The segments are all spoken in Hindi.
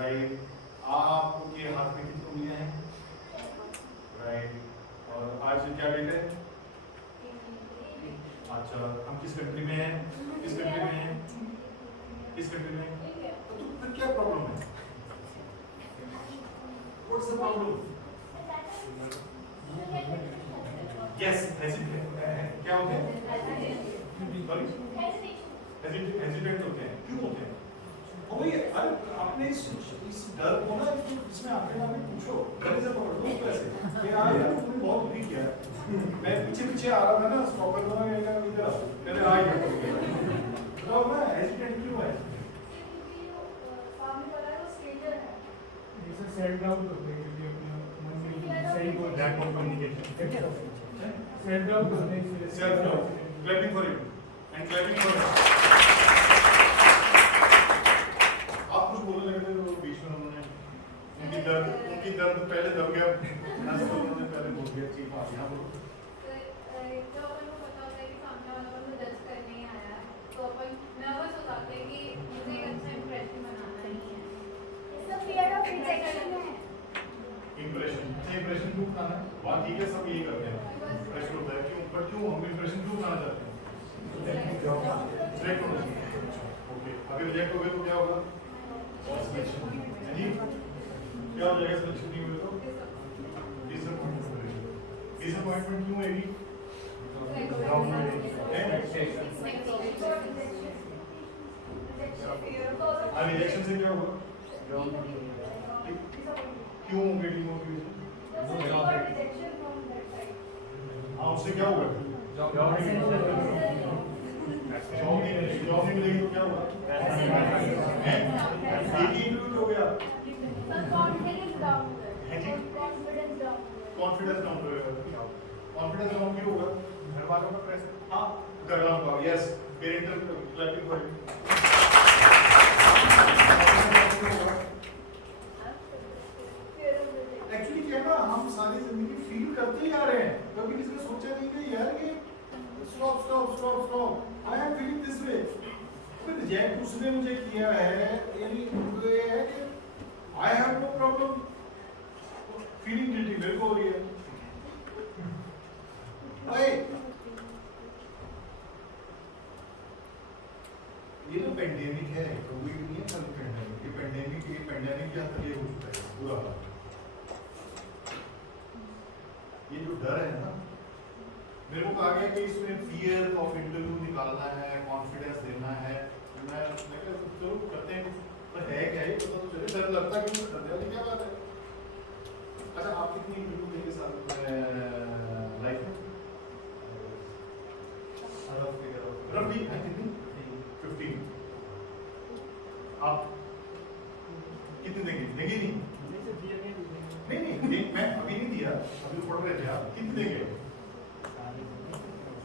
राइट। आपके हाथ में कितनी उंगलियां हैं? राइट। और आज क्या डेट है? अच्छा, हम किस कंट्री में हैं? किस कंट्री में हैं? किस कंट्री में? तो फिर क्या प्रॉब्लम है? What's the problem? Yes, क्या होते हैं? हेजिटेंट होते हैं। क्यों होते हैं? भाई अरे आपने इस डर को ना इसमें आपके नाम में पूछो, गले से पकड़ लो उसको ऐसे कि यार तुमने बहुत बुरी किया है। मैं पीछे पीछे आ रहा था ना स्टॉपर में, मैंने कहा इधर आओ, मैंने आ गया तो मैं हेजिटेंट क्यों है? सामने वाला वो स्ट्रेंजर है, जैसे सेल्फ डाउट होते हैं क्योंकि अपने मन में सही को lack of communication self doubt होते हैं। Self doubt. Clapping for you and clapping for you. आप कुछ बोलने लगे थे तो बीच में उन्होंने उनकी दर्द पहले दब गया, उन्होंने पहले बोल दिया। ठीक है, यहाँ बोलो। तो अपन को पता होता है कि सामने वाला बंदा जज करने ही आया है, तो अपन नर्वस हो जाते हैं कि मुझे एक अच्छा इंप्रेशन बनाना ही है। ये सब फियर ऑफ रिजेक्शन है। इंप्रेशन, अच्छा इंप्रेशन क्यों बनाना है? बात ठीक है, सब यही करते हैं, इंप्रेशन होता है। क्यों? पर क्यों हम इंप्रेशन क्यों बनाना चाहते हैं? सिलेक्ट होना चाहिए। ओके, अगर रिजेक्ट हो गए तो क्या होगा? सिलेक्शन जी क्या हो जाएगा? सिलेक्शन नहीं हुए तो डिसअपॉइंटमेंट क्यों होगी? रिजेक्शन से क्या होगा? क्यों होंगे डिमोटिवेशन? हाँ, उससे क्या होगा? जॉब नहीं मिलेगी तो क्या होगा? एक ही इंटरव्यू हो गया, कॉन्फिडेंस डाउन होगा। कॉन्फिडेंस डाउन क्यों होगा? घर वालों का प्रेशर। हाँ, घर वालों का, yes, parental clapping for you. Actually क्या है ना, हम सारी जिंदगी फील करते ही आ रहे हैं, कभी किसी ने सोचा नहीं कि यार ये stop I am feeling this way. फिर रिजेक्ट उसने मुझे किया है, यानी ये है कि I have no problem feeling guilty, मेरे को हो रही है। ये ना पेंडेमिक है, कोविड नहीं है, सब पेंडेमिक। ये पेंडेमिक के हद तक ये हो चुका है पूरा। ये जो डर है ना, मेरे को कहा गया कि इसमें फियर ऑफ इंटरव्यू निकालना है, कॉन्फिडेंस देना है। मैं चलो करते हैं, पर है क्या ये पता तो चले। डर लगता है कि डर वाली क्या बात है। अच्छा, आप कितनी इंटरव्यू देंगे साल लाइफ में? रफली कितनी? 15। आप कितने देंगे? देंगे नहीं? नहीं, मैं अभी नहीं दिया, अभी पढ़ रहे थे आप। कितने देंगे?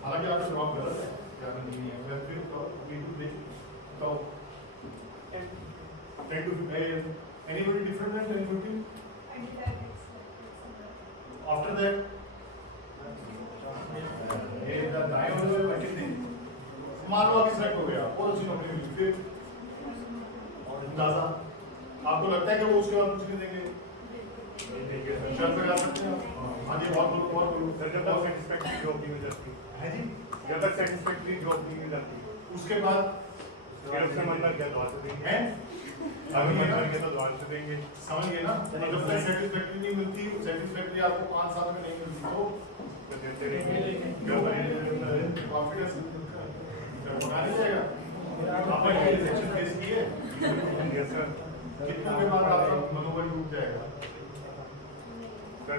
हालांकि आपका जवाब गलत है, क्या नहीं है। मैं फिर तो 10 to 15. Anybody different than 10 to 15? After that, ये दाएं वाले वाले कितने? मान लो आप सिलेक्ट हो गया, बहुत अच्छी कंपनी मिली, फिर और अंदाजा आपको लगता है कि वो उसके बाद कुछ नहीं देंगे? शर्त लगा सकते हैं आप? हाँ जी, बहुत बोलो। जब तक सेटिस्फैक्टरी जॉब नहीं मिल जाती है जी, जब तक सेटिस्फैक्टरी जॉब नहीं मिल जाती, उसके बाद फिर उससे मतलब क्या द्वार से देंगे हैं? अगर मन करके तो द्वार से देंगे, समझ गए ना? जब तक सेटिस्फैक्टरी नहीं मिलती, सेटिस्फैक्टरी आपको 5 साल में नहीं मिलती तो देते रहेंगे। क्यों? कॉन्फिडेंस बना नहीं जाएगा। आपने ये रिजेक्शन फेस किए? Yes sir. कितने के बाद आपका मनोबल टूट जाएगा? सर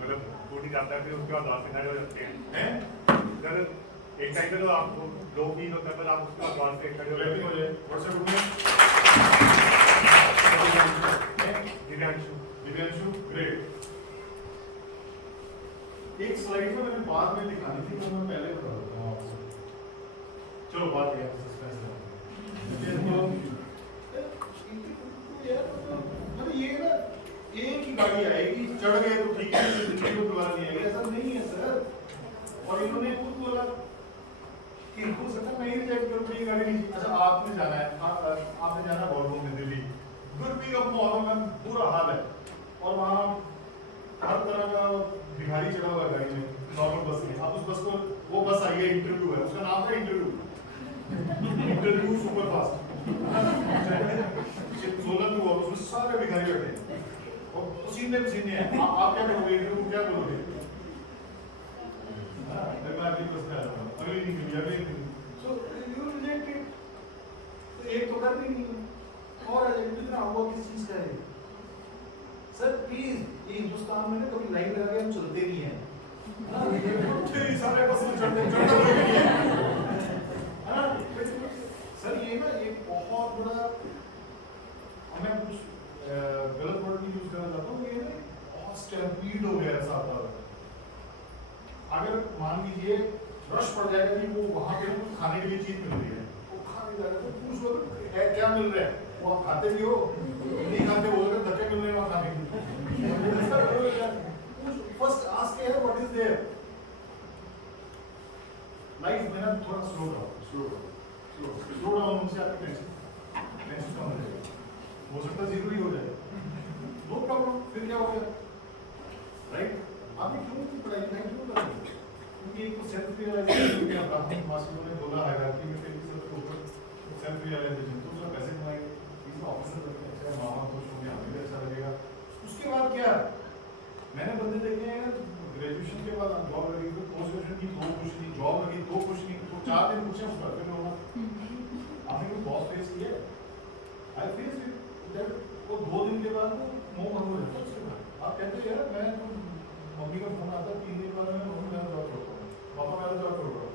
मतलब टूट ही जाता है, फिर उसके बाद वापस हो जाते हैं सर। एक टाइम पे तो आपको लो फील होता है, पर आप उसके बाद वापस खड़े हो जाते हैं। व्हाट्सएप ग्रुप में दिव्यांशु ग्रेट। एक स्लाइड में मैंने बाद में दिखानी थी, तो मैं पहले बता देता हूँ आपको। चलो बात है सस्पेंस है। मतलब ये ना, एक ही गाड़ी आएगी, चढ़ गए तो ठीक है, जिंदगी को दोबारा नहीं आएगी, ऐसा नहीं है सर। और इन्होंने खुद बोला कि हो सकता है मैं ही रिजेक्ट करूँ, ये गाड़ी नहीं। अच्छा, आपने जाना है, आपने जाना वॉल्वो में दिल्ली, गुड। उसमें सारे भिखारी बैठे हैं और पसीने पसीने हैं। आप क्या करोगे, इंटरव्यू क्या बोलोगे? मैं अभी बस कर रहा हूँ, अगली नहीं। So you reject it. तो एक तो कर भी नहीं और कितना हुआ किस चीज का है? सर प्लीज, ये हिंदुस्तान में ना कभी लाइन लगा के हम चलते नहीं है, सारे बस में चढ़ते सर ये ना एक बहुत बड़ा, मैं कुछ गलत वर्ड नहीं यूज करना चाहता हूँ, ये ना बहुत स्टैम्पीड हो गया ऐसा आता है। अगर मान लीजिए रश पड़ जाएगा कि वो वहां पे कुछ खाने के लिए चीज मिल रही है, वो खा नहीं जाएगा तो पूछ लो है क्या मिल रहा है, वो आप खाते भी हो नहीं खाते हो, अगर धक्के मिल रहे हैं वहां खाने के फर्स्ट आस्क है व्हाट इज देयर। लाइफ में ना थोड़ा स्लो डाउन उनसे आपकी टेंशन कम हो जाएगी, हो सकता है जीरो ही हो जाए, नो प्रॉब्लम, फिर क्या हो गया, राइट? आपने क्यों की पढ़ाई नहीं क्यों कर रहे? क्योंकि एक तो सेल्फ रियलाइजेशन के ब्राह्मण मास्टरों ने बोला हायरार्की में फिर सबके ऊपर सेल्फ रियलाइजेशन, तो उसका कैसे बनाएंगे, इसका ऑफिसर बनने अच्छा, मामा खुश होंगे, हमें भी अच्छा लगेगा। उसके बाद क्या, मैंने बंदे देखे हैं ग्रेजुएशन के बाद जॉब लगी तो पोस्ट ग्रेजुएशन की तो खुश नहीं, जॉब लगी तो खुश नहीं, तो 4 दिन पूछे उस पर फिर होना आपने कोई बॉस फेस किया है? आई फेस इट, वो 2 दिन के बाद वो मोह हो जाता है उसके बाद। आप कहते हैं यार मैं तो मम्मी का फोन आता 3 दिन बाद मैं मम्मी मेरा जॉब छोड़ता हूँ, पापा मेरा जॉब छोड़ रहा हूँ,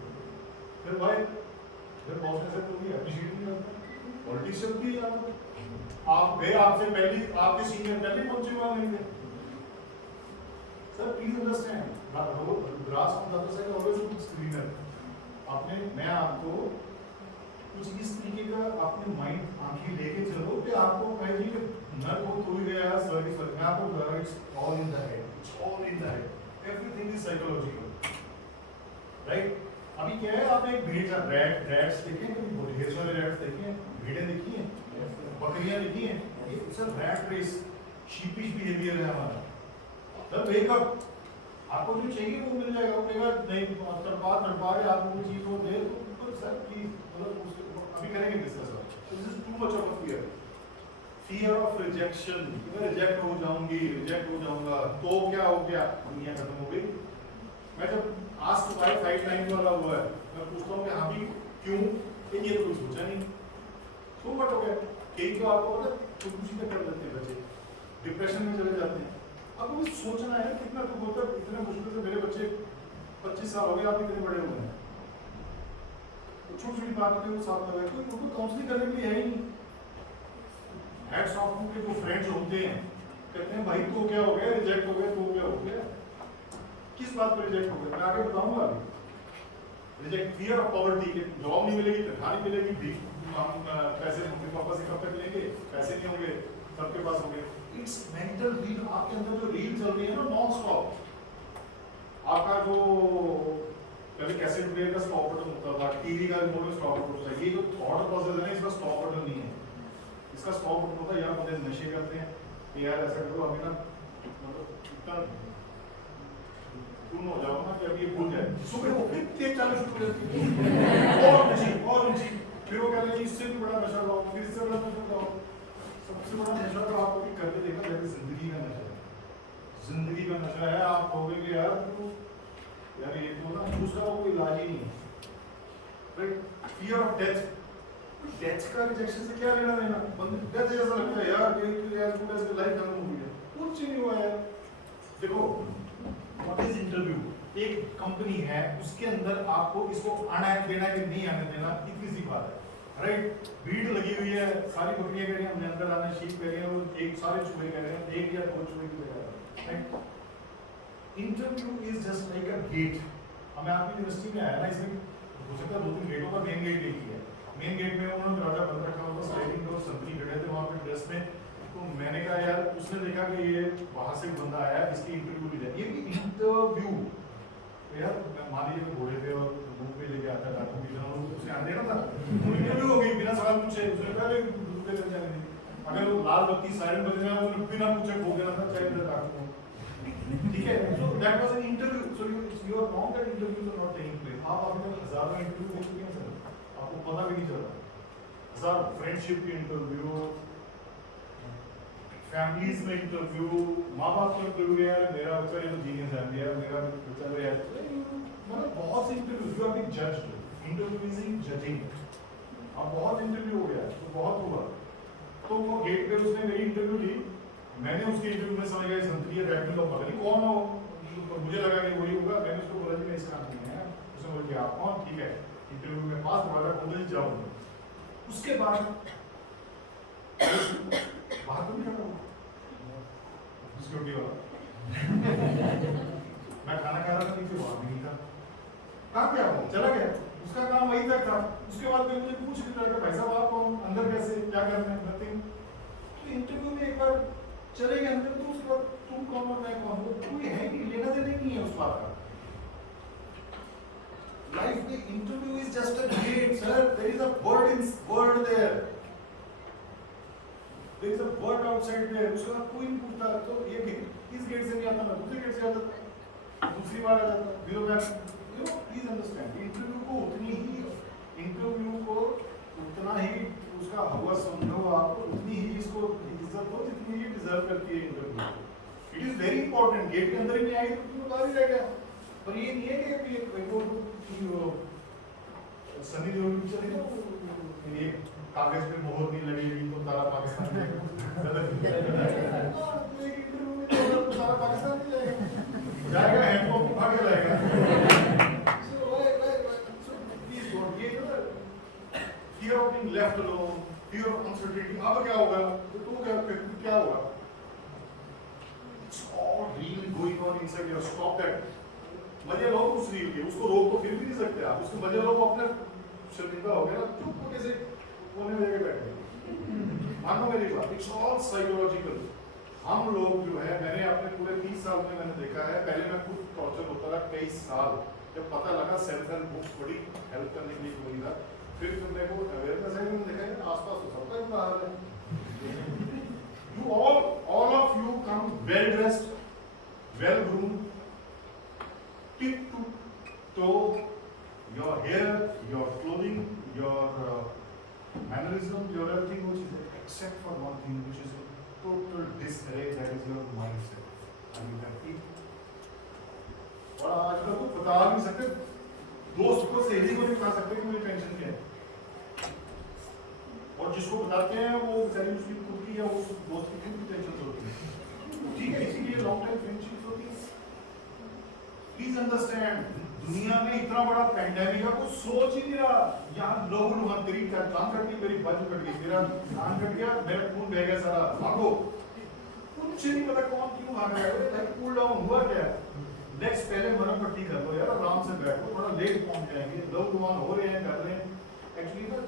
फिर भाई फिर बॉस ने सब लोग अप्रिशिएट नहीं करता, पॉलिटिक्स चलती है आप गए, आपसे पहली आपके सीनियर पहले पहुंचे हुआ नहीं थे। Sir please understand, grass on the other side always looks greener. आपने मैं आपको कुछ इस तरीके का अपने माइंड आंखें लेके चलो कि आपको कहेगी कि नर्क हो तो ही गया सर्विस, मैं आपको बता रहा हूं it's all in the head, it's all in the head, everything is psychological, right? अभी क्या है, आपने एक भेड़ का रैट्स देखे, कभी ढेर सारे रैट्स देखे, भेड़ें देखी हैं, बकरियां देखी हैं, ये सर रैट रेस शीपिश बिहेवियर है हमारा। तब वेकअप, आपको जो चाहिए वो मिल जाएगा, वो कहेगा नहीं तड़पा के आपको वो चीज वो दे तो सर प्लीज, मतलब अभी करेंगे discuss. This is too much of a fear of rejection, मैं रिजेक्ट हो जाऊंगी, रिजेक्ट हो जाऊंगा तो क्या हो गया, दुनिया खत्म हो गई। मैं जब आस्क व्हाई फाइट लाइन वाला हुआ है, मैं पूछता हूँ कि हाँ भी क्यों, ये तो कोई सोचा नहीं, तो व्हाट हो गया, कई तो आपको पता खुदकुशी तक कर लेते हैं बच्चे, डिप्रेशन में चले जाते हैं। अब वो सोचना है कितना दुख होता है, इतना मुश्किल से मेरे बच्चे 25 साल हो गए, आप इतने बड़े हुए हैं, तो छोटी छोटी बात पे वो साथ लगा है, कोई उनको काउंसलिंग करने के लिए है ही नहीं। हेड्स ऑफ के जो फ्रेंड्स होते हैं कहते हैं भाई तो क्या हो गया, रिजेक्ट हो गया, तो क्या हो गया, किस बात पर रिजेक्ट हो गया, मैं आगे बताऊंगा। अभी रिजेक्ट फियर ऑफ पॉवर्टी, के जॉब नहीं मिलेगी, तनख्वाह नहीं मिलेगी, पैसे मम्मी पापा से कब तक लेंगे, पैसे नहीं होंगे, सबके पास होंगे। इट्स मेंटल रील, आपके अंदर जो रील चल रही है ना नॉन स्टॉप, आपका जो पहले कैसेट प्लेयर का स्टॉप बटन होता था, टीवी का रिमोट में स्टॉप बटन होता है, ये जो थॉट प्रोसेस है ना इसका स्टॉप बटन नहीं है, इसका स्टॉप बटन होता है यार बंदे नशे करते हैं, यार ऐसा करो अभी ना मतलब इतना तुम हो जाओ ना कि अभी ये भूल जाए, सुबह वो फिर तेज चालू शुरू कर देती है और ऊंची, फिर वो कहते हैं इससे भी बड़ा नशा लाओ, फिर इससे बड़ा नशा लाओ, सबसे बड़ा नशा तो आपको भी करके देखा जाए, जिंदगी का नशा है, जिंदगी का नशा है। आप कहोगे कि यार ये तो ना दूसरा कोई इलाज ही नहीं है, right? Fear of death, death का रिजेक्शन से क्या लेना देना, बंदे डेथ जैसा लगता है यार लाइफ खत्म हो गई है, कुछ नहीं हुआ है। देखो व्हाट इज इंटरव्यू, एक कंपनी है उसके अंदर आपको इसको आना है देना है कि नहीं आने देना, इतनी सी बात है, राइट? भीड़ लगी हुई है, सारी बकरियां कह रही हैं हमने अंदर आना, शीप कह रही हैं, वो एक सारे चूहे कह रहे हैं, एक या 2 चूहे की जगह, right? Interview is just like a gate. हमें आपकी यूनिवर्सिटी में आया ना, इसमें हो सकता है 2-3 गेटों का मेन गेट एक ही है, मेन गेट में उन्होंने दरवाजा बंद रखा होगा, स्लाइडिंग डोर संतरी खड़े थे वहाँ पे ड्रेस में, तो मैंने कहा यार उसने देखा कि ये बाहर से बंदा आया इसकी इंटरव्यू ली जाए, ये भी इंटरव्यू यार, मान लीजिए घोड़े थे और धूप पे लेके आता डाकू की तरह, उसने आने देना था, इंटरव्यू हो गई बिना सवाल पूछे, उसने पहले धूप पे लेके जाने दी, अगर वो लाल बत्ती सायरन बज गया उसने बिना पूछे भोग देना था, चाहे डाकू, ठीक है? So that was an interview, so you are wrong that interviews are not taking place. आप अभी तक हजारों इंटरव्यू देख चुके हैं सर, आपको पता भी नहीं चल रहा, हजारों फ्रेंडशिप के इंटरव्यू, फैमिलीज में इंटरव्यू, माँ बाप का इंटरव्यू है, मेरा बच्चा ये तो जीनियस है, मेरा बच्चा तो यार मतलब बहुत से interview you are being judged, interview is in judging. अब बहुत इंटरव्यू हो गया तो बहुत हुआ, तो वो गेट पे उसने मेरी इंटरव्यू ली, मैंने उसके इंटरव्यू में समझ गया संतरी बैठ में तो पता नहीं कौन हो, तो मुझे लगा कि वही होगा, मैंने उसको बोला कि मैं इस काम नहीं है, उसने बोला कि आप कौन, ठीक है इंटरव्यू में पास हुआ था, जाओ। उसके बाद बाहर तो नहीं खड़ा हुआ सिक्योरिटी वाला मैं खाना खा रहा था, नीचे वहां भी नहीं था, कहाँ गया वो, चला गया, उसका काम वही तक था। उसके बाद फिर मुझे पूछ रहा था भाई साहब आप कौन, अंदर कैसे, क्या करना है, नथिंग। तो इंटरव्यू में एक बार चले गए अंदर, तो उसके बाद तुम कौन और मैं कौन, कोई है नहीं, लेना देना नहीं है उस बात का। लाइफ में interview is just a gate sir, there is a word there, there is a word outside there, उसके बाद कोई नहीं पूछता, तो ये इस गेट से नहीं आता ना दूसरे गेट से आता, दूसरी बार आ जाता, फिर मैं you know please understand, interview को उतना ही उसका हवा समझो, आपको उतनी ही इसको इज्जत दो जितनी ये डिजर्व करती है interview. It is very important, gate के अंदर ही नहीं आई तो क्यों बाहर ही रह गया। पर ये नहीं है कि वो सनी देओल की पिक्चर है ना, ये कागज पे मोहर नहीं लगेगी तो तारा पाकिस्तान तो तारा पाकिस्तान नहीं जाएगा, हैंडपंप उठा के लाएगा। Fear of being left alone, fear of uncertainty, अब क्या होगा, तो क्या होगा? It's all really going on inside your, stop that. मजे लो उस रील के, उसको रोक तो फिर भी नहीं सकते आप, उसको मजे लो अपने शर्मिंदा हो गया ना, चुप होके से कोने में जाके बैठे। मानो मेरी बात, it's all psychological. हम लोग जो है, मैंने अपने पूरे 30 साल में मैंने देखा है, पहले मैं खुद टॉर्चर होता रहा कई साल, जब पता लगा सेल्फ हेल्प बुक्स बड़ी हेल्प करने के लिए बनी था, फिर मेरे को अवेयरनेस है, मैंने देखा है आसपास तो सबका इतना हाल है। You all of you come well dressed, well groomed, tip to toe, your hair, your clothing, your mannerism, your everything, which is except for one thing, which is total disarray, that is your mindset. And you can keep. और आजकल को बता नहीं सकते, दोस्त को सहेली को नहीं बता सकते कि मुझे टेंशन क्या है, और जिसको बताते हैं वो बेचारी उसकी खुद की या उस दोस्त की खुद की टेंशन होती है, ठीक है, इसीलिए लॉन्ग टाइम फ्रेंडशिप होती है। प्लीज अंडरस्टैंड, दुनिया में इतना बड़ा पैंडेमिक है, वो सोच ही नहीं रहा, यहाँ लोग वहां तेरी कान कट गई, मेरी बाजू कट गई, मेरा कान कट गया, मेरा खून बह गया सारा, भागो, कुछ नहीं पता कौन क्यों भाग रहा है, भाई कूल डाउन हुआ क्या, नेक्स्ट पहले मरम पट्टी कर लो यार, आराम से बैठो, थोड़ा लेट पहुंच जाएंगे, लोग वहां हो रहे हैं, कर रहे हैं, एक्चुअली ना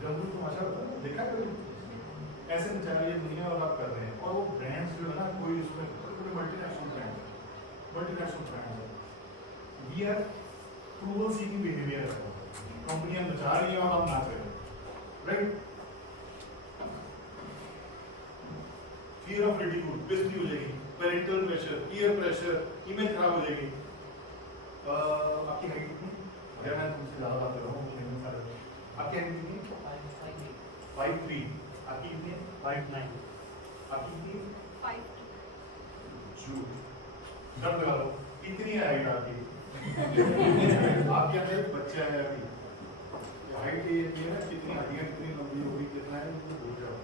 जंगल तमाशा होता है ना, देखा कभी ऐसे नचा रही है दुनिया और आप कर रहे हैं, और वो ब्रांड्स जो है ना, कोई उसमें बड़े मल्टीनेशनल ब्रांड्स है, we are approval seeking behaviour है, कंपनियां नचा रही हैं और हम नाच रहे हैं, राइट। फियर ऑफ रिडिक्यूल, बेइज्जती हो जाएगी, parental pressure, peer pressure, image खराब हो जाएगी। आपकी हाइट कितनी? अगर मैं तुमसे ज़्यादा बात कर रहा हूँ, आपकी हाइट कितनी? 5'3". आपकी कितनी? 5'9". आपकी कितनी? 5'2". झूठ, डर लगा लो, कितनी है हाइट आपकी? आपके अंदर एक बच्चा है अभी, हाइट ये है ना, कितनी हड्डियाँ कितनी लंबी होगी, कितना है वो भूल जाओ,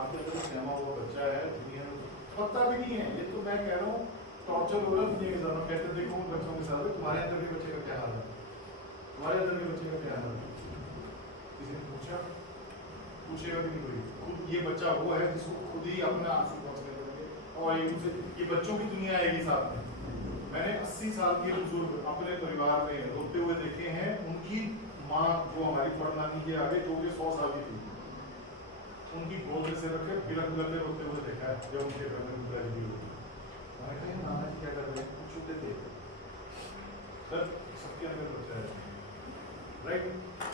आपके अंदर जमा हुआ बच्चा है, दुनिया में पता भी नहीं है, ये तो मैं कह रहा हूँ टॉर्चर हो रहा है दुनिया के साथ, कहते देखो बच्चों के साथ, तुम्हारे अंदर के बच्चे का क्या हाल है, तुम्हारे अंदर के बच्चे का क्या हाल है, किसी ने पूछा? पूछेगा भी नहीं कोई, खुद ये बच्चा वो है जिसको खुद ही अपना आंसू पहुँचने लगे, और ये बच्चों की दुनिया आएगी साथ में। मैंने 80 साल के बुजुर्ग अपने परिवार में रोते हुए देखे हैं, उनकी माँ जो हमारी परनानी के आगे जो कि 100 साल की थी, उनकी गोद से रखे बिलख गले रोते हुए देखा है, जब उनके घर में ट्रेजेडी हुई। नाना जी क्या कर रहे हैं, कुछ छूते थे सर, सबके अंदर बच्चा है, राइट।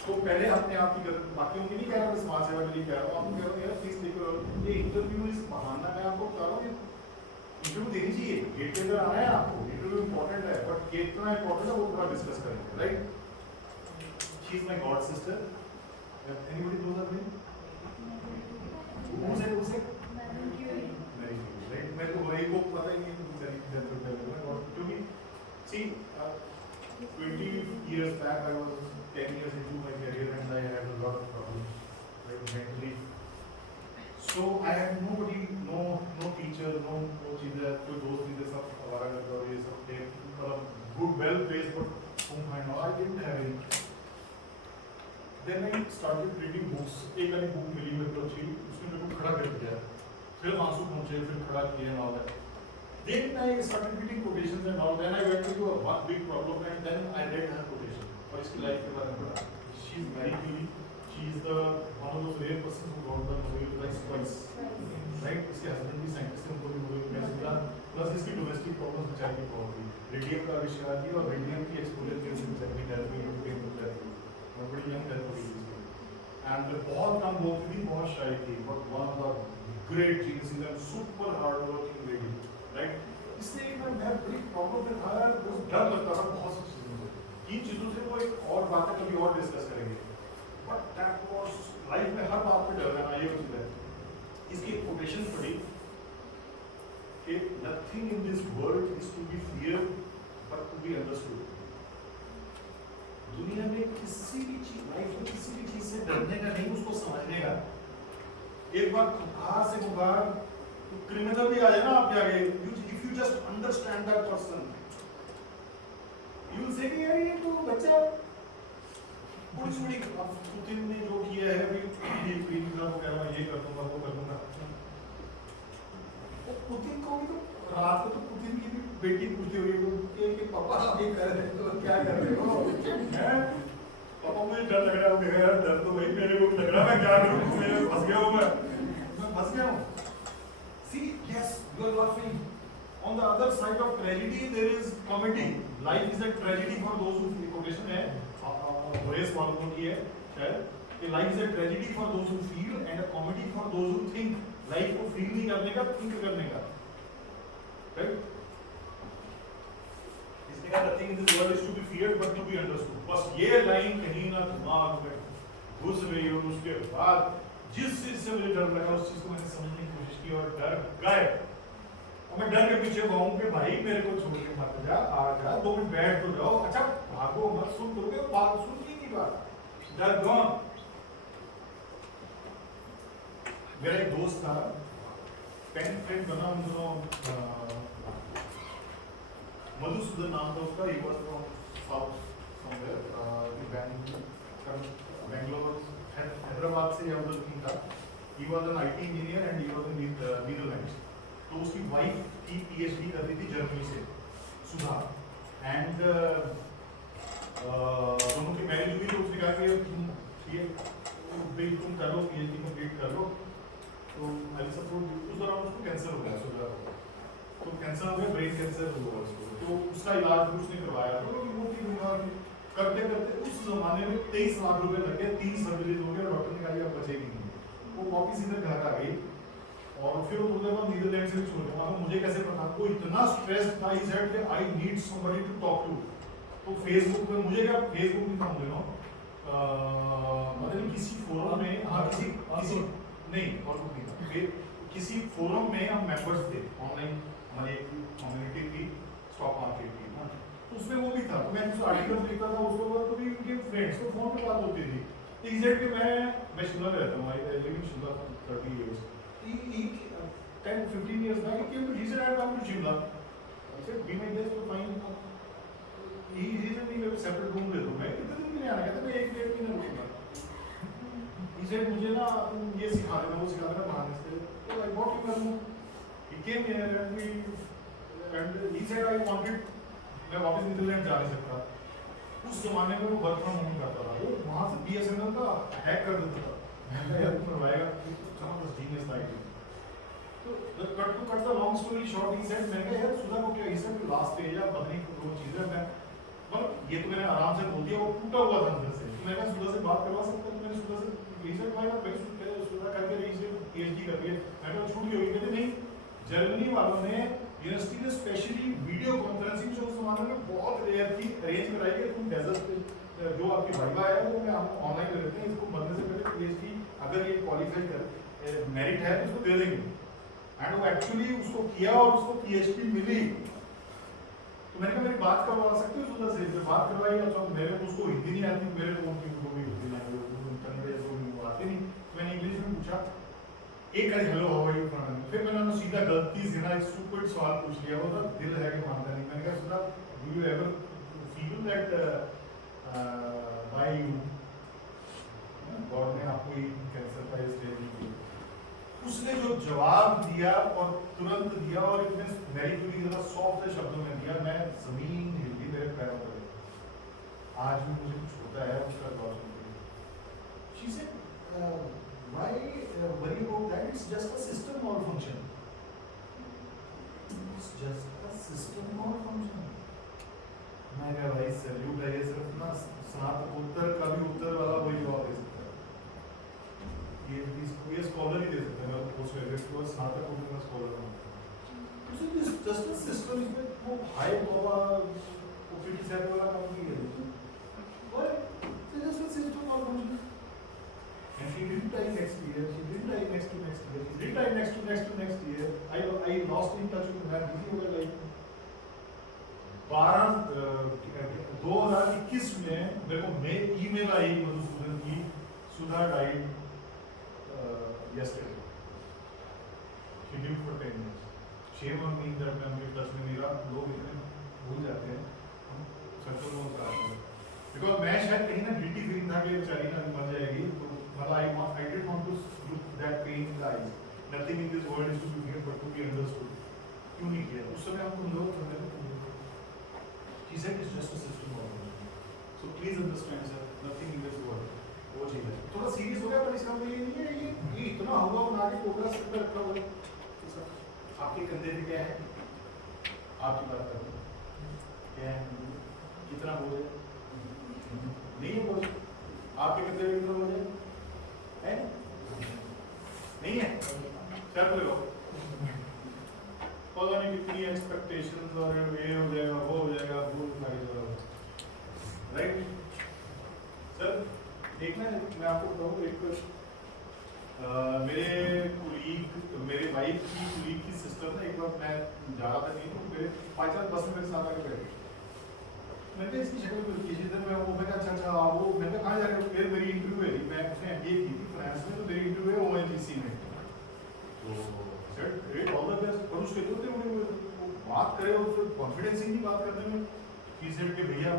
तो पहले अपने आप की गलत, बाकियों की नहीं कह रहा, मैं समाज सेवा के लिए कह रहा हूँ, आपको कह रहा हूँ यार प्लीज देखो, ये इंटरव्यू इस बहाना मैं आपको बता रहा हूँ, इंटरव्यू देनी चाहिए, गेट के अंदर आना है आपको, इंटरव्यू इंपॉर्टेंट है, बट गेट कितना इंपॉर्टेंट है वो थोड़ा डिस्कस करेंगे, right. She is my god sister, anybody knows her name? Who's it? Mary. So I had nobody, no teacher, no चीज़ें, कोई दोस्त नहीं थे, सब हमारा घर और ये सब थे, मतलब good, well placed, but home I know I didn't have any. Then I started reading books. एक वाली book मिली मेरे को अच्छी, उसने मेरे को खड़ा कर दिया. फिर आंसू पहुँचे, फिर खड़ा किए and all that. Then I started reading quotations and all. Then I went into a one big problem and then I read her quotation. और इसकी life के बारे में पढ़ा. She is very unique. She is the one of those rare persons who got the Nobel Prize twice. Right? इसके husband भी scientist हैं, उनको भी Nobel Prize मिला. Plus इसकी domestic problems बेचारी की बहुत थी. रेडियम का आविष्कार किया और रेडियम की exposure की वजह से बेचारी की death हुई, brain में death हुई. और बड़ी young death हुई इसकी. And बहुत कम बोलती थी, बहुत shy थी. But one of the great geniuses and super hardworking lady. Right? इसलिए मैं बड़ी प्रॉब्लम में था यार, डर लगता था बहुत सी चीज़ों से. इन चीज़ों से वो एक और बातें कभी और डिस्कस करेंगे. But that was लाइफ में हर बात पे डर रहना ये चीज़ है. इसकी एक कोटेशन पढ़ी कि nothing in this world is to be feared but to be understood. दुनिया में किसी भी चीज, लाइफ में किसी भी चीज से डरने का नहीं, उसको समझने का. एक बार बुखार से बुखार क्रिमिनल भी आ जाए ना आपके आगे, if you just understand that person, you will say कि यार ये तो बच्चा बड़ी पुतिन ने जो किया है अभी ये क्रिमिनल को कह रहा है ये कर दूंगा वो कर दूंगा. पुतिन को भी तो रात को तो पुतिन की भी बेटी पूछती हुई कि पापा ये कर रहे हो तो क्या कर रहे हो हैं? पापा मुझे डर लग रहा है. मैं यार डर तो वही मेरे को भी लग रहा है, मैं क्या करूँ, मैं फंस गया हूँ, मैं फंस गया हूँ. See, yes, you are laughing. On the other side of tragedy, there is comedy. Life is a tragedy for those who feel. Quotation है, Horace Walpole की है, शायद. कि life is a tragedy for those who feel and a comedy for those who think. Life को feel नहीं करने का, think करने का. Right? इसने कहा nothing in this world is to be feared but to be understood. बस ये लाइन कहीं ना दिमाग में घुस गई और उसके बाद जिस चीज से मुझे डर लगा उस चीज को मैंने समझने की कोशिश की और डर गए. और मैं डर के पीछे भागूं कि भाई मेरे को छोड़ के मत जा, आ जा, 2 मिनट बैठ तो जाओ. अच्छा भागो मत, सुन लोगे बात, सुन ली की बात. डर गॉन. मेरा एक दोस्त था, पेन फ्रेंड बना हम दोनों. मधुसूदन नाम था उसका. He was from south somewhere, Bangalore, Hyderabad से या उधर नहीं था. He was an IT engineer and he was in Netherlands. तो उसकी वाइफ की PhD कर रही थी जर्मनी से, सुधा. एंड दोनों की मैरिज हुई तो उसने कहा कि तुम कर लो PhD कंप्लीट कर लो. तो आई सपोर्ट. उस दौरान उसको कैंसर हो गया, सुधा को. तो कैंसर हो गया, ब्रेन कैंसर हुआ उसको. तो उसका इलाज भी उसने करवाया. तो करते करते उस जमाने में 23 लाख रुपए लग गए, 3 सर्जरीज हो गए. डॉक्टर ने कहा अब बचेगी नहीं. वो वापिस इधर घर आ गई और फिर वो थोड़ी देर नीदरलैंड से भी छोड़ दिया. मुझे कैसे पता, वो इतना स्ट्रेस था. ही सेड कि I need somebody to talk to. तो फेसबुक पे मुझे क्या, फेसबुक नहीं था मुझे नो, मतलब किसी फोरम में, हाँ किसी नहीं और नहीं था, किसी फोरम में हम मेंबर्स थे. ऑनलाइन हमारी एक कम्युनिटी थी स्टॉक मार्केट की. उसमें वो भी था. तो मैं जो आर्टिकल लिखता था उसको तो भी उनके फ्रेंड्स तो फोन पे बात होती थी. एग्जैक्टली मैं शिमला में रहता हूँ. I live in Shimla 30 years. 10-15 years back he came to, he said I come to Shimla. I said be my guest to find. He said नहीं मैं सेपरेट रूम ले दूँ. मैं कितने दिन के लिए आना, कहता मैं 1-1.5 महीना रुकूंगा. He said मुझे ना तुम ये सिखा देना वो सिखा देना बाहर से. तो I bought him a room. He came here and he said I wanted. मैं वापस नीदरलैंड जा नहीं सकता. उस जमाने में वो वर्क फ्रॉम होम करता था. वो वहाँ से BSNL का हैक कर देता था. मैं यार तुम करवाएगा, जबरदस्त जीनियस था. तो cut the long story short, he said मैंने कहा यार सुधा को क्या, ही सेड लास्ट स्टेज है, पता नहीं वो चीज़ है. मैं मतलब ये तो मैंने आराम से बोल दिया, वो टूटा हुआ था अंदर से. मैंने कहा सुधा से बात करवा सकता हूँ. मैंने सुधा से, ही सेड भाई मैं सुधा करके रही से PhD कर रही है. मैंने कहा छूट गई. कहते नहीं, जर्मनी वालों ने यूनिवर्सिटी में स्पेशली वीडियो कॉन्फ्रेंसिंग जो उस जमाने में बहुत रेयर थी अरेंज कराई है. तुम डेजर्ट पे जो आपकी वाइवा है वो मैं हम ऑनलाइन कर देते हैं. इसको बनने से पहले PhD अगर ये क्वालिफाई कर मेरिट है तो उसको दे देंगे. एंड वो एक्चुअली उसको किया और उसको PhD मिली. तो मैंने कहा मेरी बात करवा सकते हो सुधा से. बात करवाई. अच्छा मेरे उसको हिंदी नहीं आती, मेरे को भी हिंदी नहीं आती, कन्नड़ जो आती नहीं. मैंने इंग्लिश में पूछा. एक बार hello how are you from, फिर मैंने उन्हें सीधा गलती से ना एक सुपर सवाल पूछ लिया, वो ना दिल है कि मानता नहीं, मैंने कहा सुना do you ever feel that bye you God ने आपको ये कैंसर का स्टेज दिया। उसने जो जवाब दिया और तुरंत दिया और इतने वेरी ज्यादा सॉफ्ट शब्दों में दिया, मैं जमीन हिली मेरे पैरों पर। आज भी मुझे कुछ होता है उसका जवाब सुनकर। She said, why worry about that? It's just a system malfunction. It's just a system malfunction. मैं कहा भाई सैल्यूट है, ये सिर्फ ना स्नातकोत्तर का भी उत्तर वाला वही जवाब दे सकता है। ये स्कॉलर ही दे सकते हैं, मैं पोस्ट ग्रेजुएट को स्नातकोत्तर का स्कॉलर हूँ। So this just a system इसमें वो हाई बाबा वो 57 वाला काम नहीं है। Why? It's just a system malfunction. And she didn't die next year. She didn't die next to next year. She didn't die next to next to next year. I lost in touch with her. busy हो गया लाइफ। 2021 में मेरे को ईमेल आई मधुसूदन की, सुधा died yesterday. She lived for 10 years. Shame on me that मैं उनके टच में नहीं रहा। लोग इतने भूल जाते हैं, सच्चों में उतारते हैं। Because मैं शायद कहीं ना गिल्टी फीलिंग था कि बेचारी ना मर जाएगी, तो मतलब I didn't want to look that pain in the eyes. Nothing in this world is to be feared but to be understood. क्यों नहीं किया? उस समय हमको लोग करने को She said it's just a system malfunction. So please understand sir, nothing in this world. वो चीज़ है। थोड़ा सीरियस हो गया पर इसका मतलब ये नहीं है ये इतना हुआ बना के कोबरा सर पे रखा हुआ है। आपके कंधे पे क्या है? आपकी बात कर रहे क्या है? कितना बोझ है? नहीं है बोझ। आपके कंधे पे कितना बोझ है? नहीं है? क्या करो? पता नहीं कितनी एक्सपेक्टेशंस और ये हो जाएगा वो हो जाएगा वो राइट सर। एक ना मैं आपको बताऊँ एक मेरे वाइफ की कुलीग की सिस्टर ना, एक बार मैं जा रहा था नहीं तो मेरे 5-4 बस में मेरे साथ आके बैठे। मैंने इसकी शक्ल को किसी दिन मैं वो मैंने अच्छा वो मैंने कहाँ जा रहे हो? फिर मेरी इंटरव्यू है, मैं उसने एमबीए की थी फ्रांस में, तो मेरी इंटरव्यू है ओएनजीसी में। तो sir great all the best. और उसके जो थे वो बात करे और फिर कॉन्फिडेंस ही नहीं बात करने में। ही सेड कि भैया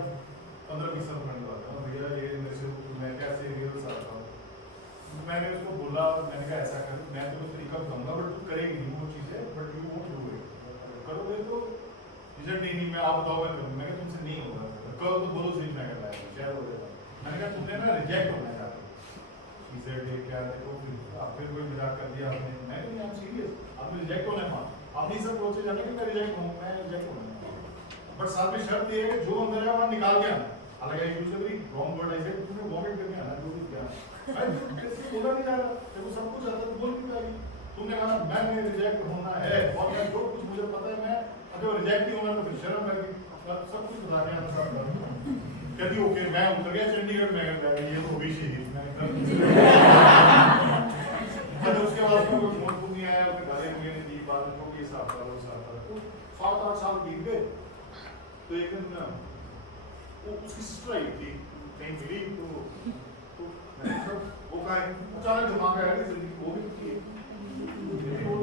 15-20 साल पुरानी बात है भैया, ये मेरे से मैं कैसे रियल आता हूँ। मैंने उसको बोला, मैंने कहा ऐसा कर, मैं तुम्हें तरीका बताऊंगा बट तू करेगी नहीं वो चीज़ें, but you won't do it. करोगे तो रिजल्ट नहीं मैं आप बताओ मैं करूँगा। मैं तुमसे नहीं होगा, करो तो बोलो सही मैं करता है क्या हो जाएगा। मैंने कहा तुमने ना रिजेक्ट होना है क्या देखो फिर कोई मजाक कर दिया आपने। मैं नहीं आप सीरियस, आपने रिजेक्ट होना है। आप नहीं सब सोचे जाने कि मैं रिजेक्ट हूँ, मैं रिजेक्ट होना है, बट साथ में शर्त ये है कि जो अंदर है वहाँ निकाल के आना। हालांकि यूजुअली रॉन्ग वर्ड ऐसे तुम्हें वॉमिट करके आना जो भी क्या बोला नहीं जा रहा, देखो सब कुछ आता है तो बोल नहीं पाएगी। तुमने कहा मैं रिजेक्ट होना है और मैं जो कुछ मुझे पता है मैं अगर रिजेक्ट ही होना तो फिर शर्म लगी, सब कुछ बता के आना कहती ओके मैं उतर गया चंडीगढ़ में, ये तो हो गई शहीद। उसके बाद उसको कोई फोन नहीं आया, गाली मुझे नहीं दी, बाद में ये साफ था 7-8 साल बीत गए। तो एक दिन वो उसकी सिस्टर आई थी कहीं मिली तो वो कहा अचानक दिमाग आया कि वो भी थी वो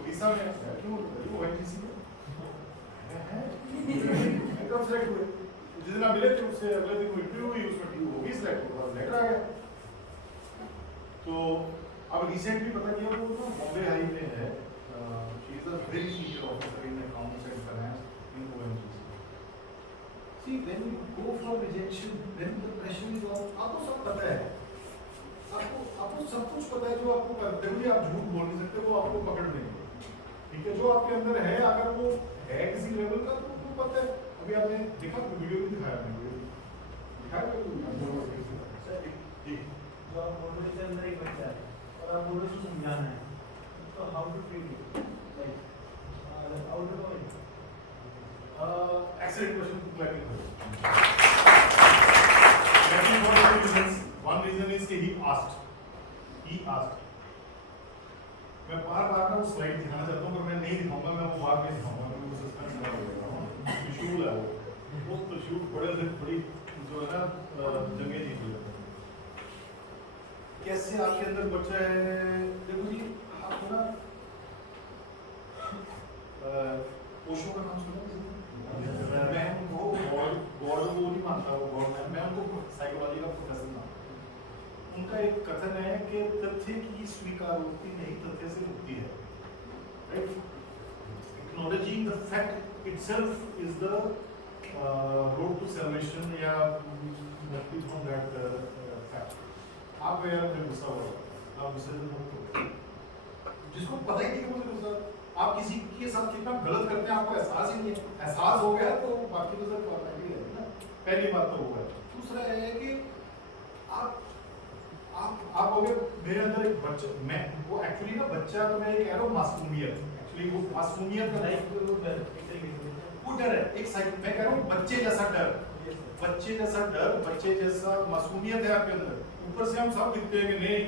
उड़ीसा में क्यों वो एनटीसी में एकदम सेलेक्ट हुए। जिस दिन आप मिले थे उससे अगले दिन वो इंटरव्यू हुई, उसमें वो भी सिलेक्ट हुआ, लेटर आ गया। तो अब रिसेंटली पता किया वो तो बॉम्बे हाई में है, she is a very senior officer in accounts and finance in ONGC. See, when you go for rejection, when the pressure is on, आपको सब पता है, आपको सब कुछ पता है जो आपको करते हुए आप झूठ बोल नहीं सकते, वो आपको पकड़ लेंगे। ठीक है, जो आपके अंदर है अगर वो है किसी लेवल का तो आपको पता है। अभी आपने देखा वीडियो भी दिखाया, जी जो आप बोल रहे थे अंदर एक बच्चा है और आप बोल रहे हो समझाना है, तो how to treat it, like how to do it? Excellent question. One reason is that he asked. मैं बार-बार ना वो स्लाइड दिखाना चाहता हूँ पर मैं नहीं दिखाऊंगा, मैं वो बाद में दिखाऊंगा क्योंकि वो सस्पेंस बना होगा। त्रिशूल है वो त्रिशूल बड़ी जो है ना जंगे जीत लेते हैं। कैसे आपके अंदर बच्चा है, देखो जी आपको ना ओशो का नाम सुना किसी ने? मैं उनको गॉड गॉड वो नहीं मानता, वो गॉड मैं उनको साइकोलॉजी का प्रोफेसर मानता। उनका एक कथन है कि तथ्य की स्वीकारोक्ति नहीं तथ्य से मुक्ति है, right? Acknowledging the fact itself is the road to salvation या मुक्ति फ्रॉम दैट फैक्ट। आप यार मुझे गुस्सा हो रहा है, आप गुस्से से मुक्त हो, जिसको पता ही नहीं कि मुझे गुस्सा, आप किसी के साथ कितना गलत करते हैं आपको एहसास ही नहीं है। एहसास हो गया तो बाकी तो सब फॉर्मेलिटी है ना, पहली बात तो होगा। दूसरा है कि आप हो गए मेरे अंदर एक बच्चा, मैं वो एक्चुअली ना बच्चा, तो मैं ये कह रहा हूँ मासूमियत, एक्चुअली वो मासूमियत का वो डर है, एक साइड मैं कह रहा हूँ बच्चे जैसा डर, बच्चे जैसा डर, बच्चे जैसा मासूमियत है आपके अंदर। ऊपर से हम सब दिखते हैं कि नहीं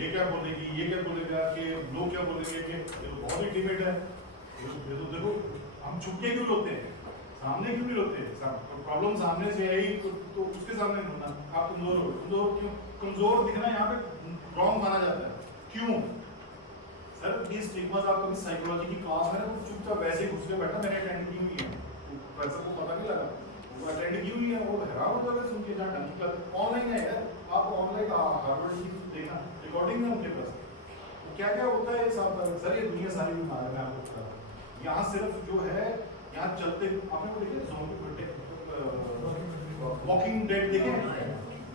ये क्या बोलेगी, ये क्या बोलेगा, कि लोग क्या बोलेंगे कि ये तो बहुत ही टिमिड है, ये तो देखो हम छुप के क्यों रोते हैं, सामने क्यों नहीं रोते, प्रॉब्लम सामने से आई तो उसके सामने रोना। आप कमजोर हो, कमजोर क्यों, कमजोर दिखना यहाँ पे रॉन्ग माना जाता है, क्यों सर? ये स्टिग्मास आप कभी साइकोलॉजी की क्लास में तो चुपचाप वैसे ही घुस के बैठा, मैंने अटेंड की हुई है, प्रोफेसर को पता नहीं लगा, वो अटेंड की हुई है, वो हैरान हो जाएगा सुन के, जहाँ ढंग क्लास ऑनलाइन है यार, आप ऑनलाइन हार्वर्ड की देखना रिकॉर्डिंग में उनके पास क्या क्या होता है सब। सर ये दुनिया सारी बीमार है, मैं आपको बता रहा हूँ। यहाँ सिर्फ जो है यहाँ चलते, आपने को देखे ज़ॉम्बी वॉकिंग डेड देखे?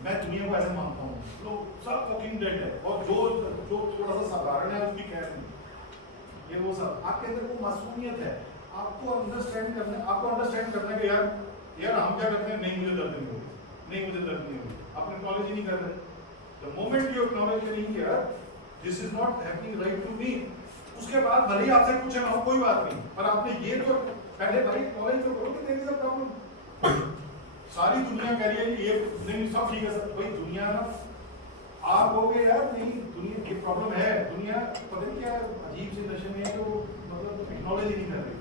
मैं दुनिया को ऐसे मानता हूँ, लोग सब वॉकिंग डेड है, और जो थोड़ा सा साधारण है उसकी खैर नहीं, ये वो सब आपके अंदर वो मासूमियत है। आपको अंडरस्टैंड करना है कि यार हम क्या करते हैं, नहीं मुझे दर्द नहीं होगी, नहीं मुझे दर्द नहीं होगी, आप एक्नॉलेज ही नहीं कर रहे। The moment you acknowledge कि यार this is not happening right to me, उसके बाद भले ही आपसे पूछे ना हो कोई बात नहीं, पर आपने ये तो पहले भाई एक्नॉलेज तो करो कि देयर इज अ प्रॉब्लम। सारी दुनिया कह रही है कि ये नहीं सब ठीक है सर, भाई दुनिया ना आप हो गए यार नहीं, दुनिया की प्रॉब्लम है, दुनिया पता नहीं क्या अजीब से नशे में है कि वो मतलब एक्नॉलेज ही नहीं कर रही।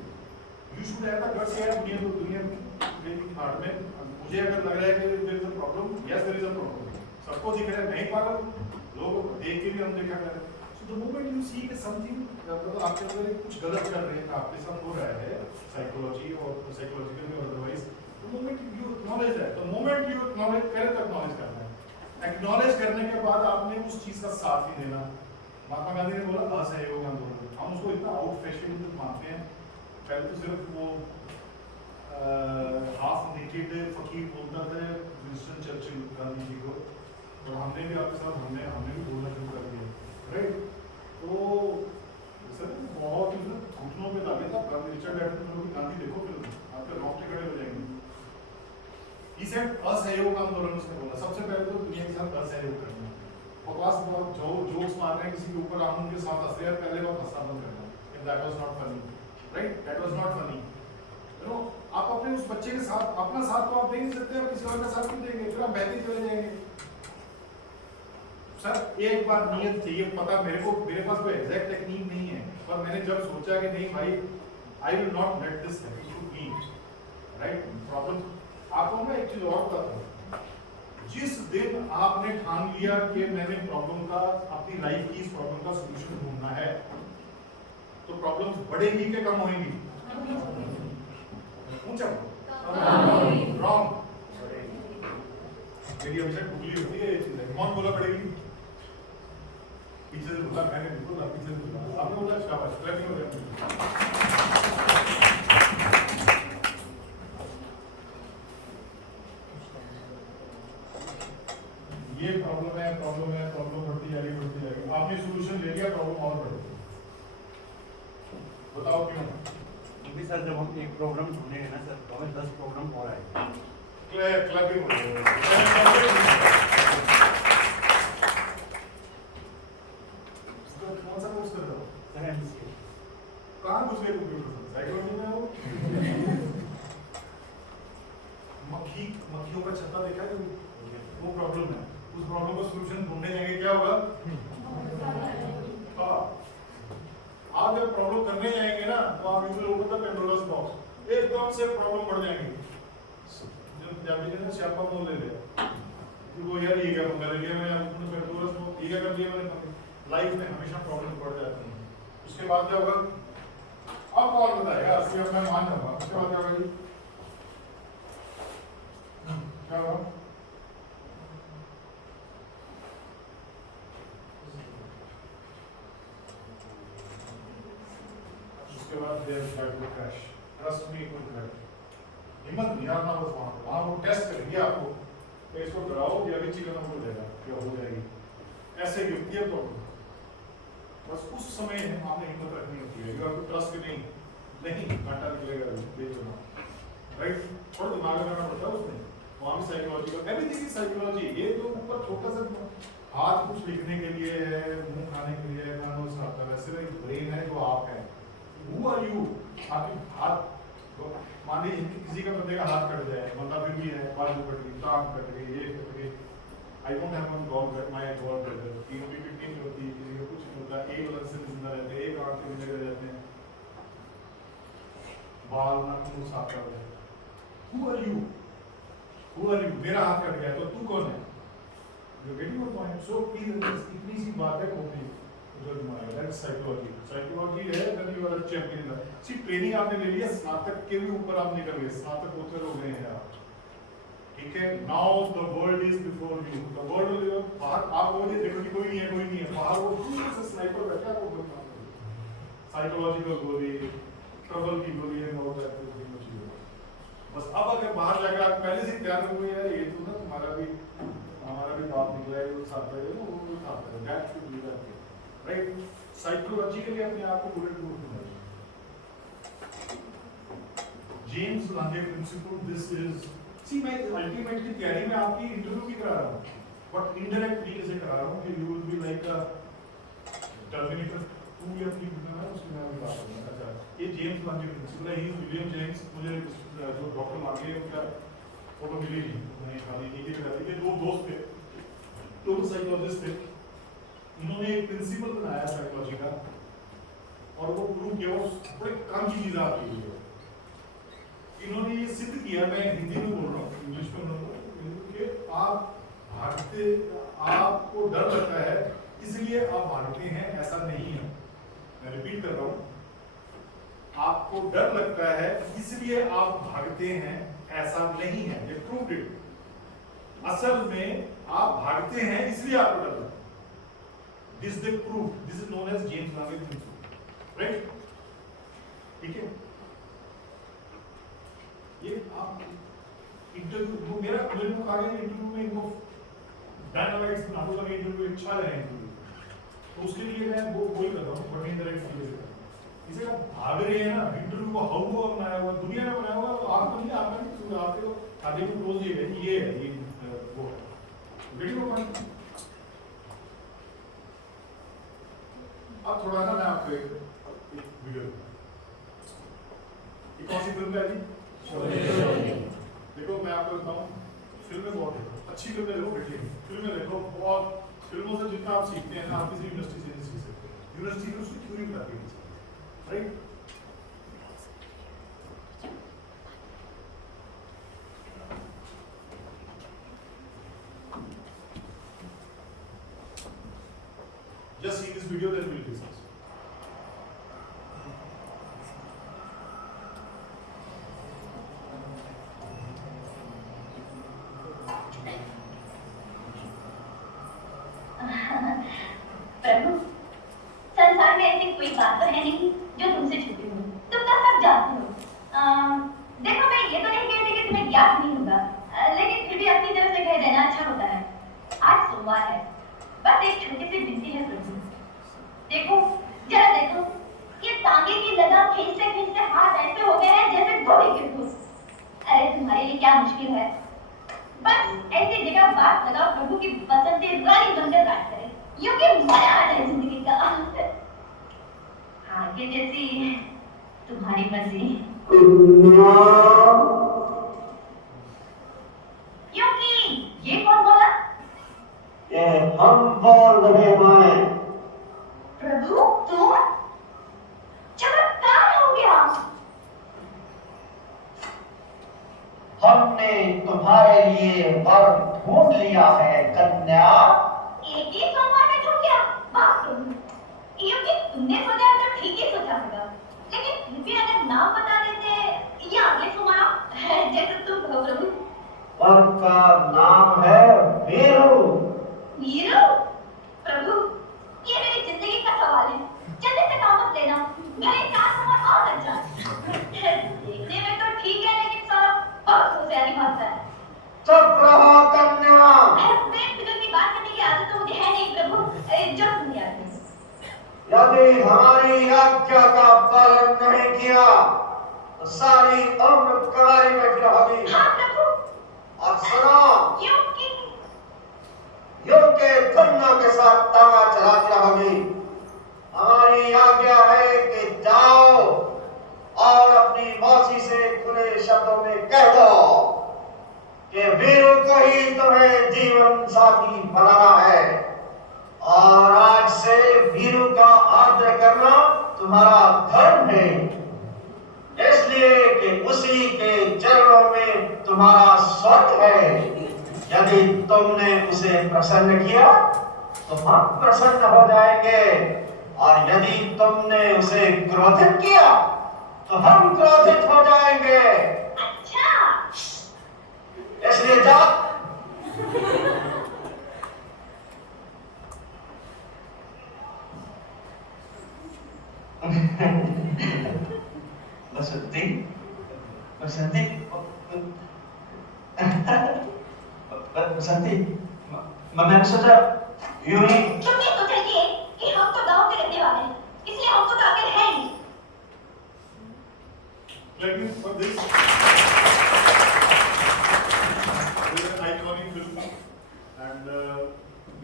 You should have the guts यार, दुनिया मेरी हार्ट में मुझे अगर लग रहा है कि there is a problem, yes there is a problem, सबको दिख रहा है, नहीं पागल, लोग देख के भी हम देखा कर रहे हैं। So the moment you see कि समथिंग मतलब आपके अंदर कुछ गलत कर रहे हैं, आपके साथ हो रहा है साइकोलॉजी और साइकोलॉजिकल में otherwise, the moment you acknowledge that, the moment you acknowledge, पहले तो एक्नॉलेज करना है, एक्नॉलेज करने के बाद आपने उस चीज का साथ ही देना। महात्मा गांधी ने बोला असहयोग आंदोलन, हम उसको इतना आउट फैशन मानते हैं। पहले तो सिर्फ वो हाफ नेकेड फकीर बोलता था विंस्टन चर्चिल गांधी जी को, और हमने भी आपके साथ हमने भी बोलना शुरू कर दिया, राइट? तो सर बहुत घुटनों पे लगे था रिचर्ड एटन, गांधी देखो फिर आपके रोंगटे खड़े हो जाएंगे। He said असहयोग आंदोलन, उसने बोला सबसे पहले तो दुनिया के साथ असहयोग करना, बकवास बहुत जोक्स मार रहे हैं किसी के ऊपर, हम उनके साथ हंस रहे हैं, पहले बात हंसना बंद करना, if that was not funny, right? That was not funny, you know? आप अपने उस बच्चे के साथ अपना साथ तो आप दे नहीं सकते, आप किसी और का साथ नहीं देंगे, फिर आप बहते चले जाएंगे। सर एक बार नियत चाहिए, पता मेरे पास कोई एग्जैक्ट टेक्निक नहीं है, पर मैंने जब सोचा कि नहीं भाई I will not let this happen to me, right? Problem आपको मैं एक चीज और बताता हूँ, जिस दिन आपने ठान लिया कि मैंने प्रॉब्लम का, अपनी लाइफ की इस प्रॉब्लम का सॉल्यूशन ढूंढना है, तो प्रॉब्लम्स बढ़ेंगी कि कम होंगी? ऊंचा रॉन्ग, मेरी हमेशा टुकली होती है ये चीज। कौन बोला बढ़ेगी? पीछे से बोला, मैंने बिल्कुल पीछे से बोला, आपने बोला शाबाश, क्लैपिंग हो जाती है। ये प्रॉब्लम है, प्रॉब्लम बढ़ती जाएगी। आपने सॉल्यूशन ले लिया, प्रॉब्लम और बढ़ेगी। बताओ क्यों? क्योंकि सर जब हम एक प्रॉब्लम ढूंढेंगे ना सर, तो हमें 10 प्रॉब्लम और आएंगे। क्लैपिंग हो जाएगी। कौन सा कोर्स कर रहे हो? Sir MCA. कहाँ घुस गए कंप्यूटर? साइकोलॉजी में हो? मक्खियों का छत्ता देखा है? वो प्रॉब्लम है, उस प्रॉब्लम का सॉल्यूशन ढूंढने जाएंगे, क्या होगा? हाँ, आप जब प्रॉब्लम करने जाएंगे ना, तो आप usually open the Pandora's box, एकदम से प्रॉब्लम बढ़ जाएंगे। जब श्यापा मोल ले लिया, वो यार ये क्या पंगा ले लिया मैंने, पेंडोरास बॉक्स ठीक है कर लिया मैंने, लाइफ में हमेशा प्रॉब्लम बढ़ जाती है। उसके बाद क्या होगा, अब कौन बताएगा, असली अब मैं मान जाऊंगा। उसके बाद क्या होगा जी, क्या होगा, उसके बाद crash, trust me it will crash. हिम्मत नहीं हारना बस वहाँ वो टेस्ट करेंगे आपको, तो इसको डराओ कि अभी चिकन हो जाएगा, क्या हो जाएगी, ऐसे गिरती है प्रॉब्लम। बस उस समय आपने हिम्मत रखनी होती है, अगर आपको ट्रस्ट नहीं घाटा निकलेगा बेचना, राइट। थोड़ा दिमाग लगाना पड़ता है उसमें, वहाँ भी साइकोलॉजी, एवरीथिंग इज साइकोलॉजी। ये जो ऊपर छोटा सा हाथ कुछ लिखने के लिए है, मुंह खाने के लिए है, मानो खाता है, वैसे एक ब्रेन है जो आप है। Who are you? आपके हाथ, मान लीजिए किसी का बंदे का हाथ कट जाए, बंदा फिर भी है, बाजू कट गई, टांग कट गई, ये कट गई, I don't have one God my God brother, तीनों की किडनी नहीं होती, किसी का कुछ नहीं होता, एक अलग से जिंदा रहते हैं, एक आंख के भी लगे रहते हैं, बाल नाक मुंह साफ कर रहे हैं। Who are you? Who are you? मेरा हाथ कट गया तो तू कौन है? You getting my point? So please, इतनी सी बात है कॉपी जो तुम्हारा, that's psychology. Psychology है when you are a champion. See, training आपने ले लिया, स्नातक के भी ऊपर आप निकल गए, स्नातकोत्तर हो गए हैं आप, ठीक है। Now the world is before you. The world is बाहर, आप बोलिए देखो कि कोई नहीं है, बाहर वो दूर से स्नाइपर बैठा है, वो गोली मार रहा है, साइकोलॉजिकल गोली, ट्रबल की गोली है, और जाके गोली मची है। बस अब अगर बाहर जाकर आप पहले से तैयार हो गए, ये तो ना हमारा भी बाप निकला है, वो साथ है, वो साथ है, that should be that, right. Psychologically अपने आप को बुलेट प्रूफ होना चाहिए। James Lange principal, this is, सी मैं अल्टीमेटली तैयारी में आपकी इंटरव्यू की करा रहा हूँ, बट इनडायरेक्ट तरीके से करा रहा हूँ कि you will be like a terminator 2 या 3 कितना है उसकी मैं बात करूँगा। अच्छा, ये जेम्स लांगे प्रिंसिपल है, ही इज विलियम जेम्स। मुझे जो डॉक्टर लांगे उनका फोटो मिली नहीं, मैंने खाली एक ही बता दी कि दो दोस्त थे, दोनों साइकोलॉजिस्ट थे, इन्होंने एक प्रिंसिपल बनाया साइकोलॉजी का, और वो प्रूव किया, वो बड़े काम की चीज आपके लिए। इन्होंने ये सिद्ध किया, मैं हिंदी में बोल रहा हूँ, इंग्लिश में बोल रहा हूँ, कि आप भागते, आपको डर लगता है इसलिए आप भागते हैं, ऐसा नहीं है। मैं रिपीट कर रहा हूँ, आपको डर लगता है इसलिए आप भागते हैं, ऐसा नहीं है, ये प्रूव्ड इट। असल में आप भागते हैं इसलिए आपको डर लगता है, this the proof, this is known as James Lange principle, right, ठीक है। ये आप इंटरव्यू, मेरे को कहा गया इंटरव्यू में इनको डायनालाइट्स बना दो, अगर इंटरव्यू अच्छा है इंटरव्यू, तो उसके लिए मैं वो वही कर रहा हूँ, बट इनडायरेक्ट तरीके से। इसे आप भाग रहे हैं ना, इंटरव्यू को हाउ को बनाया हुआ, दुनिया ने बनाया हुआ, तो आपको नहीं, आपका नहीं, आपके तो आगे को क्लोज ये है, ये है, ये वो है, वीडियो पॉइंट। अब थोड़ा ना मैं आपको एक वीडियो, ये कौन सी फिल्म है जी? देखो मैं आपको बताऊं, फिल्में बहुत देखो, अच्छी फिल्में देखो, बेटी फिल्में देखो, बहुत फिल्मों से जितना आप सीखते हैं ना, आप किसी यूनिवर्सिटी से नहीं सीख सकते। यूनिवर्सिटी में उसकी थ्योरी बताती है, right. Just see this video, then we'll discuss. प्रभु, संसार में ऐसी कोई बात तो है नहीं जो तुमसे छुपी हो, तुम तो सब जानते हो। देखो मैं ये तो नहीं कहती कि तुम्हें ज्ञात नहीं होगा, लेकिन फिर भी अपनी तरफ से कह देना अच्छा होता है। आज सोमवार है, बस एक छोटी सी विनती है प्रभु, देखो जरा देखो, ये तांगे की लगाम खींचते खींचते हाथ ऐसे हो गए हैं जैसे घोड़े के फूस। अरे तुम्हारे लिए क्या मुश्किल है, बस ऐसी जगह बात लगाओ प्रभु की बसंती रानी बनकर राज करे, यूं कि मजा आ जाए जिंदगी का। आगे जैसी तुम्हारी मर्जी। क्योंकि ये कौन बोला? ये हम बोल रहे हैं। प्रभु तुम? चमत्कार हो गया। हमने तुम्हारे लिए वर ढूंढ लिया है कन्या। एक ही सोमवार तुमने सोचा है तो ठीक ही सोचा होगा, लेकिन फिर भी अगर नाम बता देते या आगे सुनाओ जैसे तुम कहो प्रभु। उनका नाम है वीरू। वीरू? प्रभु, ये मेरी जिंदगी का सवाल है, जल्दी से काम मत लेना, भले 4 समय और लग जाए। देखने में तो ठीक है, लेकिन साला बहुत होशियारी मारता है। चुप रहो कन्या। बेफिक्र की बात करने की आदत तो मुझे है नहीं प्रभु, जो सुनिए आगे। यदि हमारी आज्ञा का पालन नहीं किया तो सारी उम्र कमाई में रहोगी। हाँ प्रभु। और सुनो, क्योंकि युग के धन्ना के साथ तांगा चलाती रहोगी। हमारी आज्ञा है कि जाओ और अपनी मौसी से खुले शब्दों में कह दो कि वीरू को ही तुम्हें जीवन साथी बनाना है, और आज से वीरू का आदर करना तुम्हारा धर्म है, इसलिए कि उसी के चरणों में तुम्हारा स्वर्ग है। यदि तुमने उसे प्रसन्न किया तो हम प्रसन्न हो जाएंगे, और यदि तुमने उसे क्रोधित किया तो हम क्रोधित हो जाएंगे। अच्छा। इसलिए जाओ। बसंती, बसंती, बसंती, मैंने सोचा यूं ही। तुमने सोचा ये कि हम तो गांव के रहने वाले हैं, इसलिए हमको तो आगे है ही। Like for this, this is an iconic film, and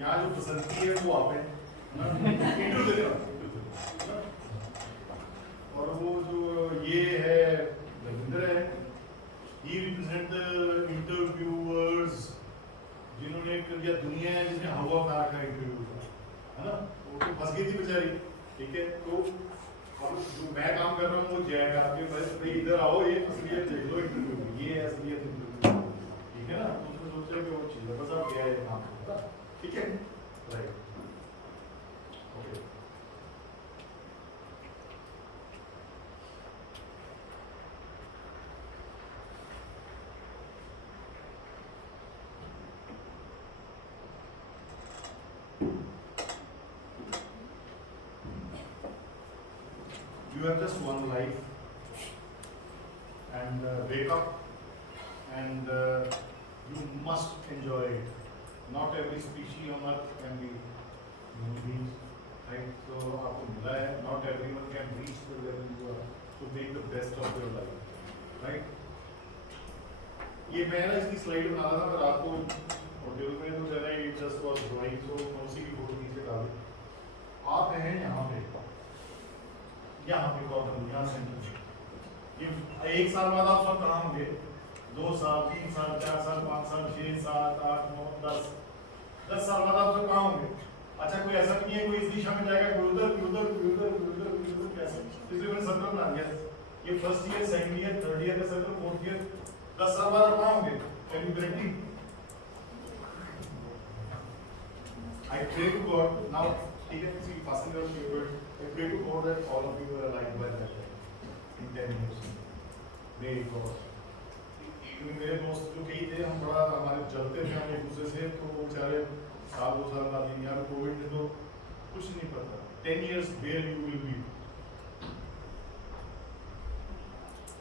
यहाँ जो बसंती है वो आप हैं, इंट्रो दे रहे हो, और वो जो ये है रविंद्र है, he represent the interviewers जिन्होंने कर दिया दुनिया है जिसने हवा कार का इंटरव्यू है ना, वो तो फंस गई थी बेचारी, ठीक है। तो अब जो मैं काम कर रहा हूँ वो जय का आपके पास भाई इधर आओ, ये असलियत देख लो इंटरव्यू में, ये है असलियत इंटरव्यू, ठीक है ना। तो उसने सोचा कि वो चीज़ है, बस आप क्या है काम करता, ठीक है, right, okay. You have just one life, and wake up, and you must enjoy it. Not every species on earth can be human beings, right? So आपको मिला है, not everyone can reach the level you are to make the best of your life, right? ये मैं ना इसकी स्लाइड बना रहा था, पर आपको होटल में तो ज़रा ये just was drawing, so उसी की फोटो नीचे डाल दें। आप हैं यहाँ पे कॉर्नर, यहाँ सेंटर। ये 1 साल बाद आप सब कहाँ होंगे? 2 साल, 3 साल, 4 साल, 5 साल, 6, 7, 8, 9, 10 साल बाद आप सब कहाँ होंगे? अच्छा, कोई ऐसा नहीं है कोई इस दिशा में जाएगा, कोई उधर, कोई उधर, कोई उधर, कोई उधर, कोई उधर, कैसे? इसलिए मैंने सर्कल बना दिया। ये first year, second year, third year का सर्कल, फोर्थ ईयर, 10 साल बाद आप कहाँ होंगे? Can you guarantee? I pray to God now. ठीक है, किसी passing out period. I pray to God that all of you are alive by that time in 10 years. May God. क्योंकि मेरे दोस्त जो कई थे, हम बड़ा हमारे जलते थे हम एक दूसरे से, तो वो बेचारे 1-2 साल बाद यहाँ पे कोविड में तो कुछ नहीं पता। 10 years where you will be.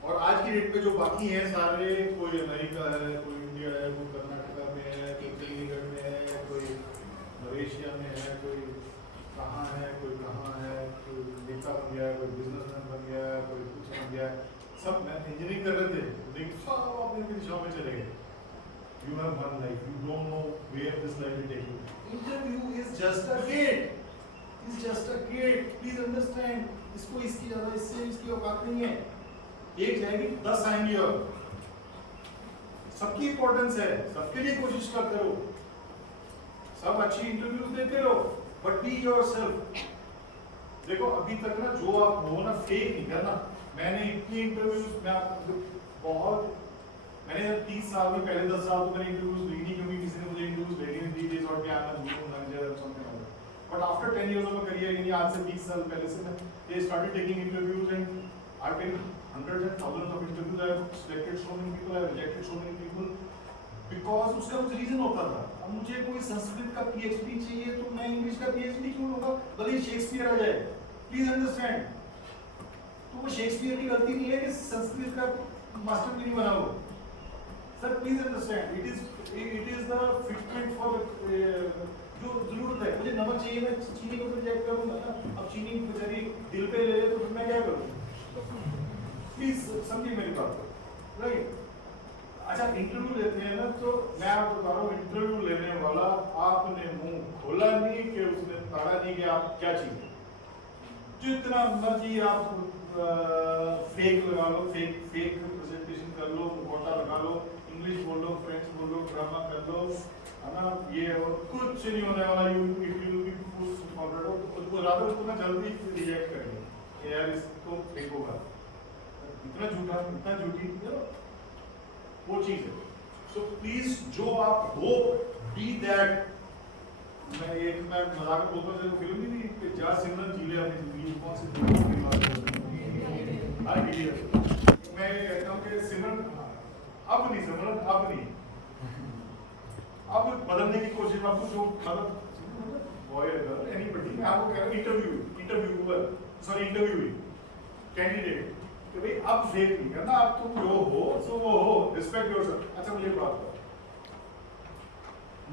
और आज की डेट पे जो बाकी हैं सारे, कोई अमेरिका है, कोई इंडिया है, कोई कर्नाटका में है, कोई चंडीगढ़ में है, कोई मलेशिया में है, कोई कहाँ है, कोई कहाँ है, कोई नेता बन गया है, कोई बिजनेसमैन बन गया है, कोई कुछ बन गया है। सब मैं इंजीनियरिंग कर रहे थे, लेकिन सब अपनी अपनी दिशा में चले गए। You have one life. You don't know where this life will take you. Interview is just a gate. It's just a gate. Please understand. इसको इसकी ज़्यादा इससे इसकी औकात नहीं है। एक जाएगी 10 आएंगी और सबकी इंपॉर्टेंस है, सबके लिए कोशिश करते रहो, सब अच्छी इंटरव्यूज देते रहो, बट बी योरसेल्फ। देखो अभी तक ना जो आप हो ना, फेक नहीं करना। मैंने इतनी इंटरव्यूज में बहुत, मैंने 30 साल में पहले 10 साल तो मैंने इंटरव्यूज दी नहीं, क्योंकि किसी ने मुझे इंटरव्यूज लेनी नहीं दी। But after 10 years of a career, यानी आज से 20 साल पहले से they started taking interviews and I've been hundreds and thousands of interviews. I've selected so many people, I've rejected so many people because उसका कुछ reason होता था. अब मुझे कोई संस्कृत का PhD चाहिए तो मैं इंग्लिश का PhD क्यों लूँगा? भले ही शेक्सपियर आ जाए. Please understand. तो वो शेक्सपियर की गलती नहीं है कि संस्कृत का मास्टर नहीं बना वो. Sir, please understand. It is the fitment for जो जरूरत है. मुझे नमक चाहिए, मैं चीनी को रिजेक्ट करूँगा ना. अब चीनी बेचारी दिल पे ले ले तो फिर मैं क्या करूँ? प्लीज समझिए मेरी बात को, राइट? अच्छा, इंटरव्यू लेते हैं ना, तो मैं आपको बता रहा हूँ, इंटरव्यू लेने वाला आपने मुंह खोला नहीं कि उसने ताड़ा नहीं कि आप क्या चाहिए. जितना मर्जी आप फेक लगा लो, फेक प्रेजेंटेशन कर लो, मुखौटा लगा लो, इंग्लिश बोल लो, फ्रेंच बोल लो, ड्रामा कर लो, है ना, ये और कुछ नहीं होने वाला. You will be pushed forward. उसको ज्यादा उसको ना जल्दी रिजेक्ट करिए यार, इसको फेक होगा. इतना झूठी वो चीज है. सो प्लीज जो आप हो, बी दैट. मैं मजाक में बोलता हूँ, फिल्म नहीं थी कि जा सिमरन जी ले अपनी जिंदगी. कौन सी फिल्म की बात कर रहे हैं? मैं कहता हूँ कि सिमरन अब नहीं, अब बदलने की कोशिश. आपको जो मतलब बॉय एनीबडी, मैं आपको कह रहा हूँ इंटरव्यू कैंडिडेट कि भाई अब फेक नहीं करना, अब तुम जो हो सो वो हो, रिस्पेक्ट योरसेल्फ. अच्छा, मुझे बात करो,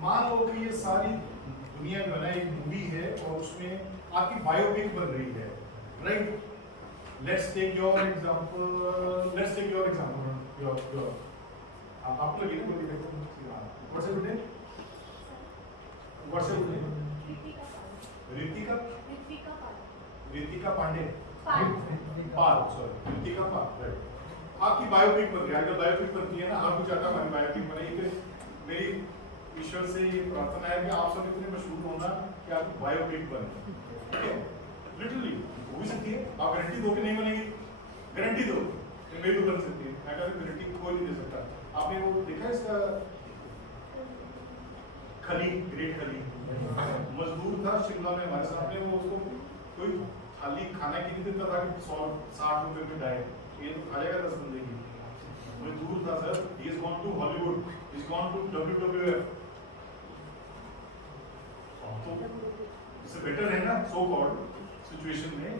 मान लो कि ये सारी दुनिया में बना एक मूवी है और उसमें आपकी बायोपिक बन रही है, right? Let's take your example. आप लोग इनको देखो, व्हाट्सएप पे ऋतिका पांडे पाल, सॉरी, ऋतिका पाल, राइट. आपकी बायोपिक बन रही है. अगर बायोपिक बनती है ना, आप भी चाहता हमारी बायोपिक बने. मेरी ईश्वर से ये प्रार्थना है कि आप सब इतने मशहूर होना कि आपकी बायोपिक बने. ठीक है, लिटरली हो भी सकती है. आप गारंटी दो कि नहीं बनेगी? गारंटी दो कि मेरी तो बन सकती है. मैं गारंटी कोई नहीं दे सकता. आपने वो देखा इसका खली, ग्रेट खली मजदूर था शिमला में हमारे सामने. वो उसको कोई थाली खाने की नहीं देता था कि 160 रुपए में डाइट, ये तो खा जाएगा 10 बंदे की. मजदूर था सर. He is gone to Hollywood, he is gone to WWF. तो इससे बेटर है ना सो कॉल्ड सिचुएशन में.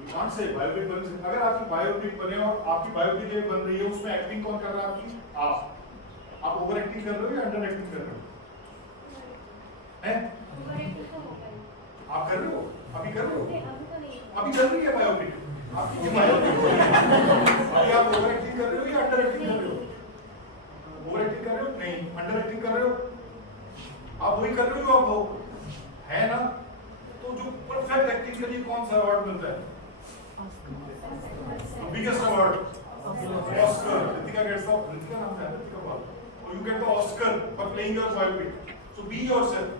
यू कांट से बायोपिक बन सकती. अगर आपकी बायोपिक बने और आपकी बायोपिक जो बन रही है उसमें एक्टिंग कौन कर रहा है आपकी? आप ओवर एक्टिंग कर रहे हो या अंडर एक्टिंग कर रहे हो? हैं? आप कर रहे हो? अभी कर रहे हो? अभी चल रही है बायोपिक आपकी. बायोपिक अभी आप ओवर एक्टिंग कर रहे हो या अंडर एक्टिंग कर रहे हो? ओवर एक्टिंग कर रहे हो? नहीं, अंडर एक्टिंग कर रहे हो. आप वही कर रहे हो जो आप हो, है ना? तो जो परफेक्ट एक्टिंग के लिए कौन सा अवार्ड मिलता है? Biggest award, Oscar. Ritika gets the, Ritika नाम है ऋतिका पाल, और you get the Oscar for playing your biopic. So be yourself.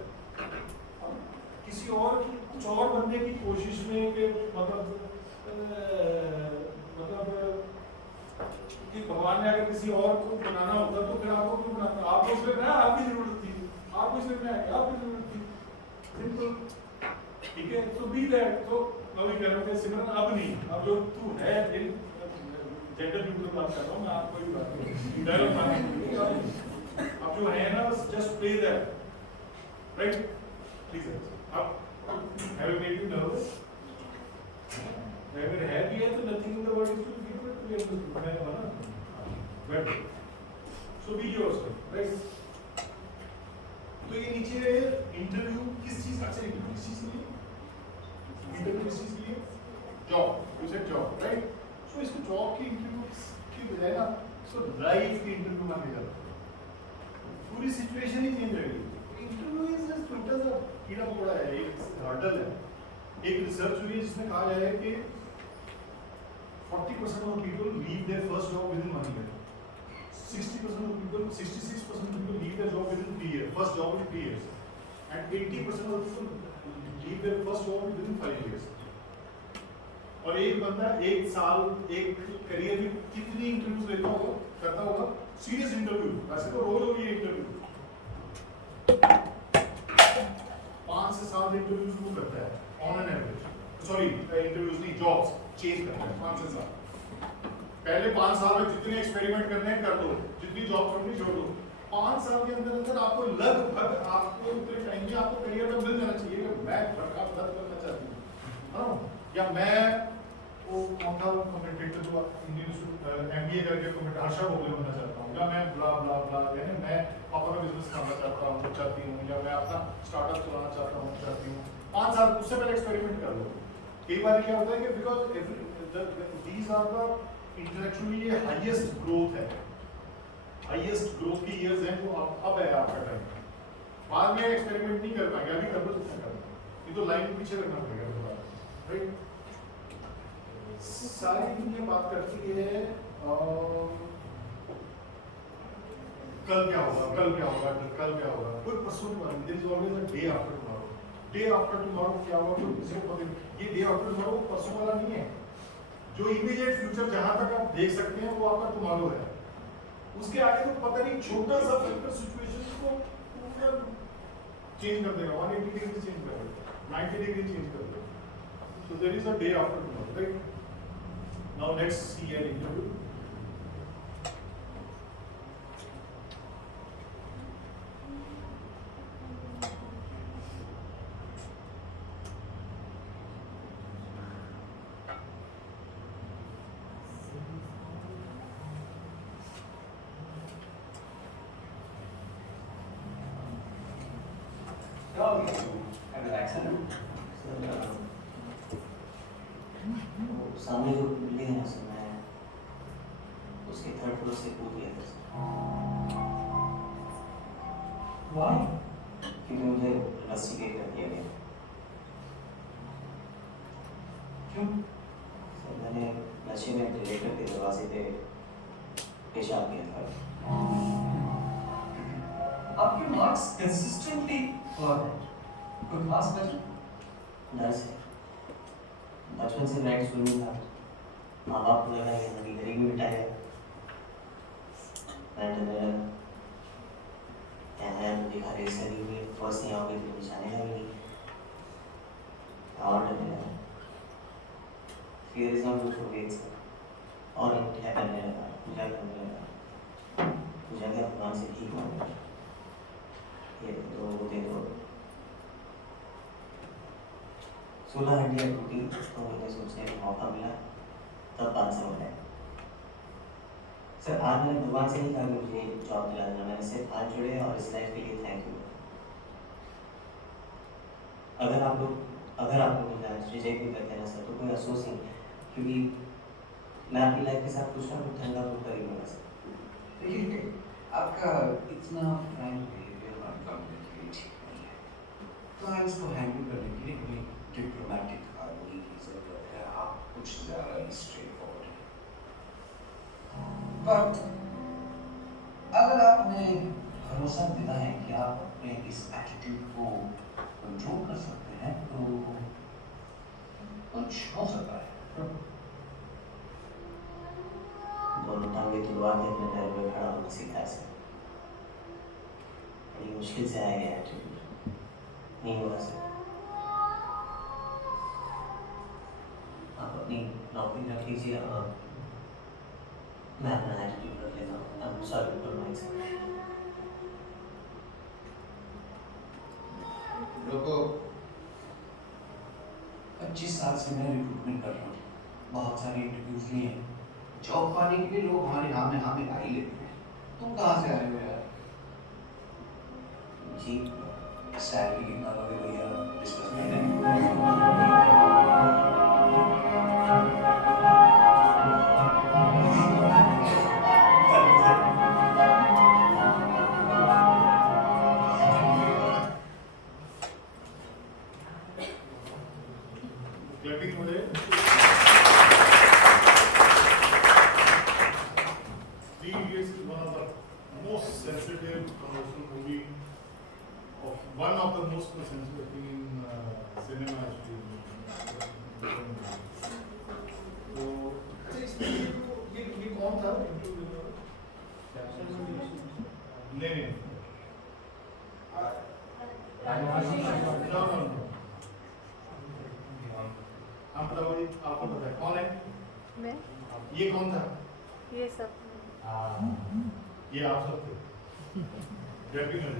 किसी और कुछ और बनने की कोशिश में कि मतलब कि भगवान ने अगर किसी और को बनाना होता तो फिर आपको क्यों बनाता? आपको उसमें ना आपकी जरूरत थी, आपको इसमें बनाया कि आपकी जरूरत थी. सिंपल. ठीक है, सो बी दैट. तो मैं भी कह रहा हूँ कि सिमरन अब नहीं, अब जो तू है, जेंडर न्यूट्रल बात कर रहा हूँ मैं, आपको भी बात कर रहा हूँ. अब जो है ना, जस्ट प्ले दैट, राइट? ठीक है. अब have you made you nervous? अगर है भी है तो nothing in the world is to give it to you. मैं ना, but so be yourself, right? तो ये नीचे इंटरव्यू किस चीज का? इंटरव्यू किस चीज के लिए? इंटरव्यू किस चीज के लिए? Job. You said job, right? So इसको जॉब की इंटरव्यू की बजाय ना इसको लाइफ की इंटरव्यू मान लिया जाता है. पूरी सिचुएशन ही चेंज हो गई. इंटरव्यू इज जस्ट छोटा सा कीड़ा मकोड़ा है, एक हर्डल है. एक रिसर्च हुई है जिसमें कहा गया है कि 40% of people leave their first job within 1 year. 66% of people leave their job within 3 years. First job within 3 years. And 80% of people leave their first job within 5 years. और एक बंदा एक साल एक करियर में कितनी इंटरव्यूज लेता होगा, करता होगा? Serious interview. वैसे तो रोज हो रही है इंटरव्यू. 5 से 7 इंटरव्यूज वो करता है on an average, sorry interviews नहीं, जॉब्स चेंज करता है 5 से 7। पहले 5 साल में जितने एक्सपेरिमेंट करने हैं कर दो, जितनी जॉब करनी छोड़ दो, 5 साल के अंदर अंदर आपको लगभग आपको उतने टाइम में आपको करियर में मिल जाना चाहिए कि मैं बड़ा बड़ा करना चाहती हूँ, है ना, या मैं वो कौन था कमेंटेटर जो इंडियन एमबीए करके कमेंटेटर हर्षा भोगले बनना चाहता हूँ, या मैं ब्ला ब्ला ब्ला यानी मैं अपना बिजनेस करना चाहती हूँ, या मैं अपना स्टार्टअप चलाना चाहती हूँ 5 साल, उससे पहले एक्सपेरिमेंट कर लो। कई बार क्या होता है कि because these are the intellectually ये हाईएस्ट ग्रोथ है, हाईएस्ट ग्रोथ की इयर्स हैं जो अब है आपका टाइम, बाद में एक्सपेरिमेंट नहीं कर पाएंगे, अभी कर लो जितना कर, ये तो लाइन पीछे रखना पड़ेगा दोबारा, राइट। सारी दुनिया बात करती है कल क्या होगा, कल क्या होगा, कल क्या होगा, कोई परसों की बात नहीं, there is always a day after tomorrow. Day after tomorrow क्या होगा तो किसी को पता नहीं, ये डे आफ्टर टुमारो परसों वाला नहीं है, जो इमीडिएट फ्यूचर जहां तक आप देख सकते हैं वो आपका टुमारो है, उसके आगे तो पता नहीं छोटा सा फैक्टर सिचुएशन को पूरा चेंज कर देगा, 180 डिग्री चेंज कर देगा, 90 डिग्री चेंज कर देगा। So there is a day after tomorrow, right? Now let's see an interview. सामने जो बिल्डिंग है सर, मैं उसके 3rd फ्लोर से कूद गया था सर। Why? क्योंकि मुझे रस्टिकेट कर दिया गया। क्यों? सर मैंने नशे में डायरेक्टर के दरवाजे पे पेशाब किया था। आपके मार्क्स कंसिस्टेंटली और कोई खास वजह? डर से बचपन से ब्राइट स्टूडेंट था, माँ बाप को लगा कि मेरी गरीबी मिटाएगा, भिखारी सरी हुई फर्स्ट नहीं आओगे तो निशाने लगेंगी और डरने लगा। Fear is not good for weights और क्या करने लगा, पूजा करने लगा, पूजा के भगवान से ठीक मांगने लगा, ये दो वो दे दो 16 हड्डियाँ टूटी तो मुझे सोचने का मौका मिला, तब 500 बनाए। सर आज मैंने भगवान से नहीं कहा कि मुझे जॉब दिला देना, मैंने सिर्फ हाथ जोड़े और इस लाइफ के लिए थैंक यू। अगर आप लोग मुझे आज रिजेक्ट भी करते हैं ना सर तो कोई अफसोस नहीं, क्योंकि मैं आपकी लाइफ के साथ कुछ ना कुछ ठंडा फूट कर ही लूँगा सर। देखिए आपका इतना फ्रैंक बिहेवियर और कम्युनिकेट ठीक नहीं है, तो आज इसको हैंडल करने के लिए कोई डिप्लोमेटिक आदमी की जरूरत है, आप कुछ ज़्यादा ही स्ट्रेट फॉरवर्ड हैं। बट अगर आपने भरोसा दिला है कि आप अपने इस एटीट्यूड को कंट्रोल कर सकते हैं तो कुछ हो सकता है। दोनों टांगे तुड़वा के अपने पैर पे खड़ा होना सीखा है सर, बड़ी मुश्किल से आया गया एटीट्यूड, नहीं होगा सर। आप अपनी नौकरी रख लीजिए और मैं अपना एटीट्यूड रख लेता हूँ। I'm sorry for my लोगों 25 साल से मैं रिक्रूटमेंट कर रहा हूँ, बहुत सारे इंटरव्यूज लिए हैं, जॉब पाने के लिए लोग हमारे हाँ में आ ही लेते हैं। तुम कहाँ से आए हो यार? जी सैलरी कितना लोगे भैया, डिस्कस नहीं क्लैपिंग हो जाए। Three Idiots is one of the most sensitive commercial movie one of the most sensitive thing in cinema actually. तो अच्छा इसमें ये कौन था इंटरव्यू? नहीं no नाम बताओ जी, आपको पता है कौन है? मैं ये कौन था? ये सब ये आप सब थे। जबकि मैं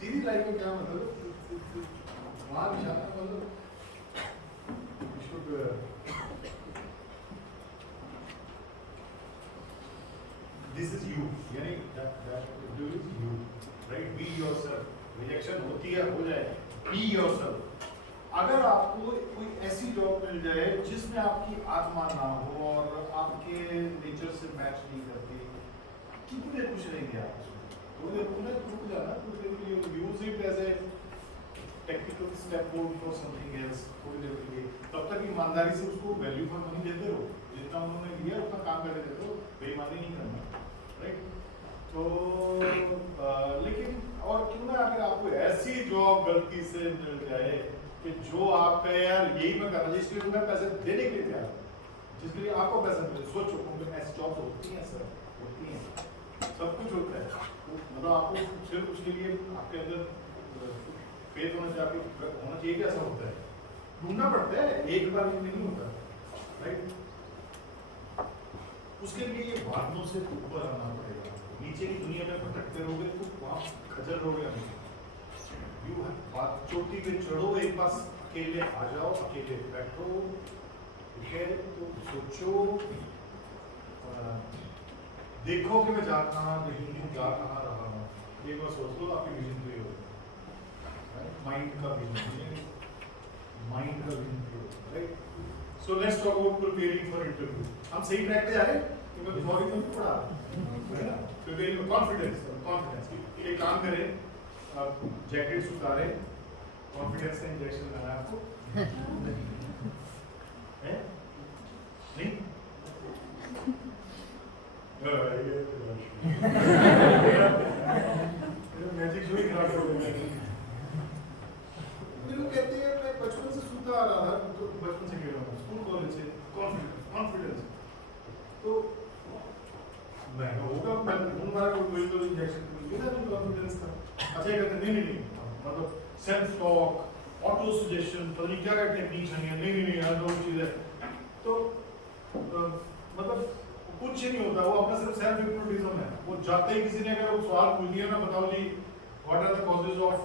सीधी लाइफ में क्या मतलब वहाँ भी जाना मतलब दिस इज यू, यानी that do is you, right? Be yourself. Rejection होती है, हो जाए, be yourself. अगर आपको कोई ऐसी जॉब मिल जाए जिसमें आपकी आत्मा ना हो और आपके नेचर से मैच नहीं करती, कितनी देर खुश रहेंगे आप उसमें? थोड़ी देर उन्हें रुक जाना, थोड़ी देर के लिए use it as a technical step forward for something else, थोड़ी देर के लिए, तब तक ईमानदारी से उसको वैल्यू फॉर मनी देते रहो, जितना उन्होंने लिया उतना काम करते देते रहो, बेईमानी नहीं करना, राइट? तो लेकिन और क्यों ना अगर आपको ऐसी जॉब गलती से मिल जाए कि जो आपका यार यही मैं करना जिसके लिए मैं पैसे देने के लिए तैयार, जिसके लिए आपको पैसा मिले, सोचो उनमें ऐसी जॉब होती हैं सर, होती हैं, सब कुछ होता है, तो मतलब आपको सिर्फ उसके लिए आपके अंदर फेथ होना चाहिए कि ऐसा होता है, ढूंढना पड़ता है, एक बार में नहीं होता, राइट? उसके लिए ये भावनाओं से ऊपर आना पड़ेगा, नीचे की दुनिया में भटकते रहोगे तो वहाँ खजल रहोगे हमेशा। बात चोटी पे चढ़ो, एक बार अकेले आ जाओ, अकेले बैठो, ठीक है? तो सोचो, देखो कि मैं जा कहाँ रही हूँ, जा कहाँ रहा हूँ, एक बार सोच लो, आपकी विजन क्लियर हो, माइंड का विजन, माइंड का vision clear, right? So let's talk about preparing for interview. हम सही ट्रैक पे जा रहे हैं? मैं सॉरी तो नहीं पढ़ा, प्रिपेयरिंग फॉर कॉन्फिडेंस, एक काम करें, जैकेट्स उतारे, कॉन्फिडेंस का इंजेक्शन लेना है आपको, है? नहीं? मैजिक शो ही खराब हो गया। मुझे लोग कहते हैं मैं बचपन से सुनता आ रहा था, तो बचपन से कह रहा हूँ, स्कूल कॉलेज से, कॉन्फिडेंस, तो मैं होगा, मैं ढूंढूंगा कोई तो इंजेक्शन मिलेगा तो कॉन्फिडेंस का। अच्छा ये कहते नहीं, मतलब सेल्फ टॉक, ऑटो सजेशन, पता नहीं क्या क्या टेक्निक्स हैं, नहीं हर दो चीज़ें, तो मतलब कुछ नहीं होता, वो अपना सिर्फ सेल्फ हिप्नोटिज्म है। वो जाते ही किसी ने अगर वो सवाल पूछ दिया ना, बताओ जी what are the causes of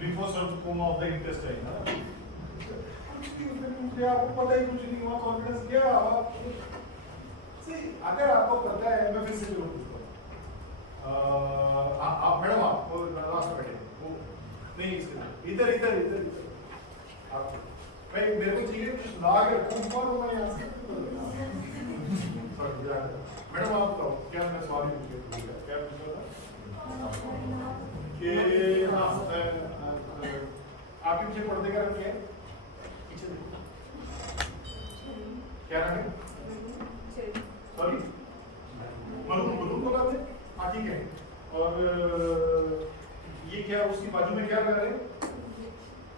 lymphocytoma of the intestine, आपको पता ही कुछ नहीं हुआ, कॉन्फिडेंस क्या? अगर आपको पता है, मैं फिर से जरूर पूछता हूँ, आप मैडम आप लास्ट बैठे, वो नहीं इसके इधर आप भाई मेरे को चाहिए कुछ ला के रखूँ, कौन हूँ मैं यहाँ से? मैडम आप बताओ क्या मैं सवाल पूछा, क्या पूछा था कि हाँ आपके पीछे पर्दे का रंग क्या है? पीछे क्या रंग है? सॉरी बलून बोला आपने? हाँ ठीक है। और ये क्या उसकी बाजू में क्या लगा रहे हैं?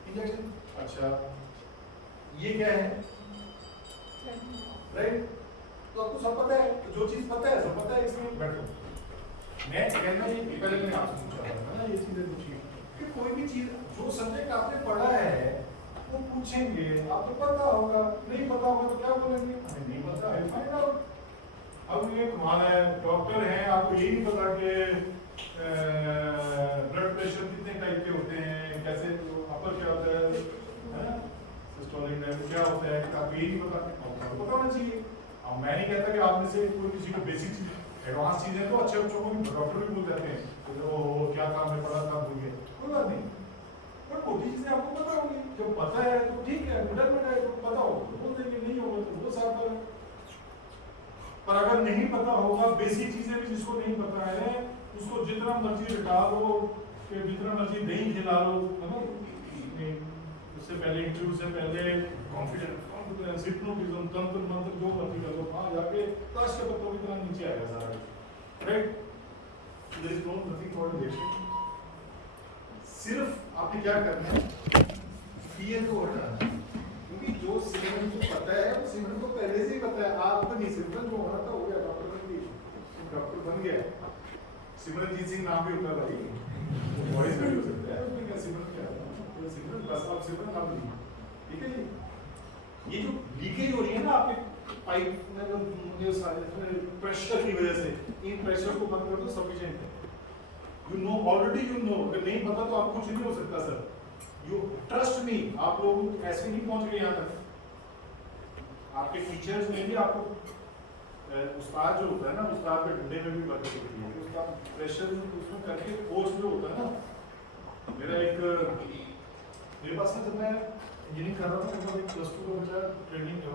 इंजेक्शन। अच्छा ये क्या है? राइट, तो आपको सब पता है, जो चीज पता है सब पता है, इसमें बैठो। मैं कहना ये पहले मैंने आपसे पूछा था ना, ये चीजें पूछिए कि कोई भी चीज जो सब्जेक्ट आपने पढ़ा है वो पूछेंगे, आपको पता होगा, नहीं पता होगा तो क्या बोलेंगे? हमें नहीं पता है, फाइंड आउट। अब ये कमाल है, डॉक्टर हैं, आपको ये नहीं पता कि ब्लड प्रेशर कितने टाइप के होते हैं, कैसे अपर क्या होता है, सिस्टोलिक लेवल क्या होता है, आपको ये नहीं पता, आपको पता होना चाहिए। अब मैं नहीं कहता कि आप में से कोई किसी को बेसिक चीज एडवांस चीजें तो अच्छे बच्चों को भी डॉक्टर भी बोल देते हैं, तो क्या काम है पढ़ा था भूल गए, कोई बात नहीं, पर मोटी चीजें आपको पता होगी। जब पता है तो ठीक है, गुडर है तो पता हो तो बोल देंगे, नहीं होगा तो वो साफ करें। पर अगर नहीं पता होगा, बेसिक चीजें भी जिसको नहीं पता है उसको जितना मर्जी रिटा लो, जितना मर्जी दही खिला लो, है ना, उससे पहले इंटरव्यू से पहले कॉन्फिडेंस हिप्नोटिज्म तंत्र मंत्र जो मर्जी कर लो, वहाँ जाके ताश के पत्तों की तरह नीचे आएगा सारा, right? There is no nothing for rejection. सिर्फ आपने क्या करना है, फियर को हटाना, क्योंकि जो सिमरन को पता है वो सिमरन को पहले से ही पता है, आपको नहीं, सिमरन जो होना था हो गया, डॉक्टर बन गया, सिमरनजीत सिंह नाम भी होता है भाई, वॉइस भी हो सकता है, उसमें क्या सिमरन क्या है, तो सिमरन बस आप सिमरन नाम लीजिए, ठीक है जी। ये जो लीकेज हो रही है ना आपके पाइप में जो मुझे सारे प्रेशर की वजह से, इन प्रेशर को बंद कर दो सफिशिएंट है। You know already, you know, अगर नहीं पता तो आप कुछ नहीं हो सकता सर। यू ट्रस्ट मी, आप लोग ऐसे नहीं पहुंच गए यहाँ तक। आपके टीचर्स में भी आपको उस्ताद जो होता है ना, उस्ताद के डंडे में भी बरकत होती है, उसका प्रेशर उसमें करके फोर्स जो होता है ना। मेरे पास ना जब मैं इंजीनियरिंग कर रहा था, मतलब एक +2 का बच्चा ट्रेनिंग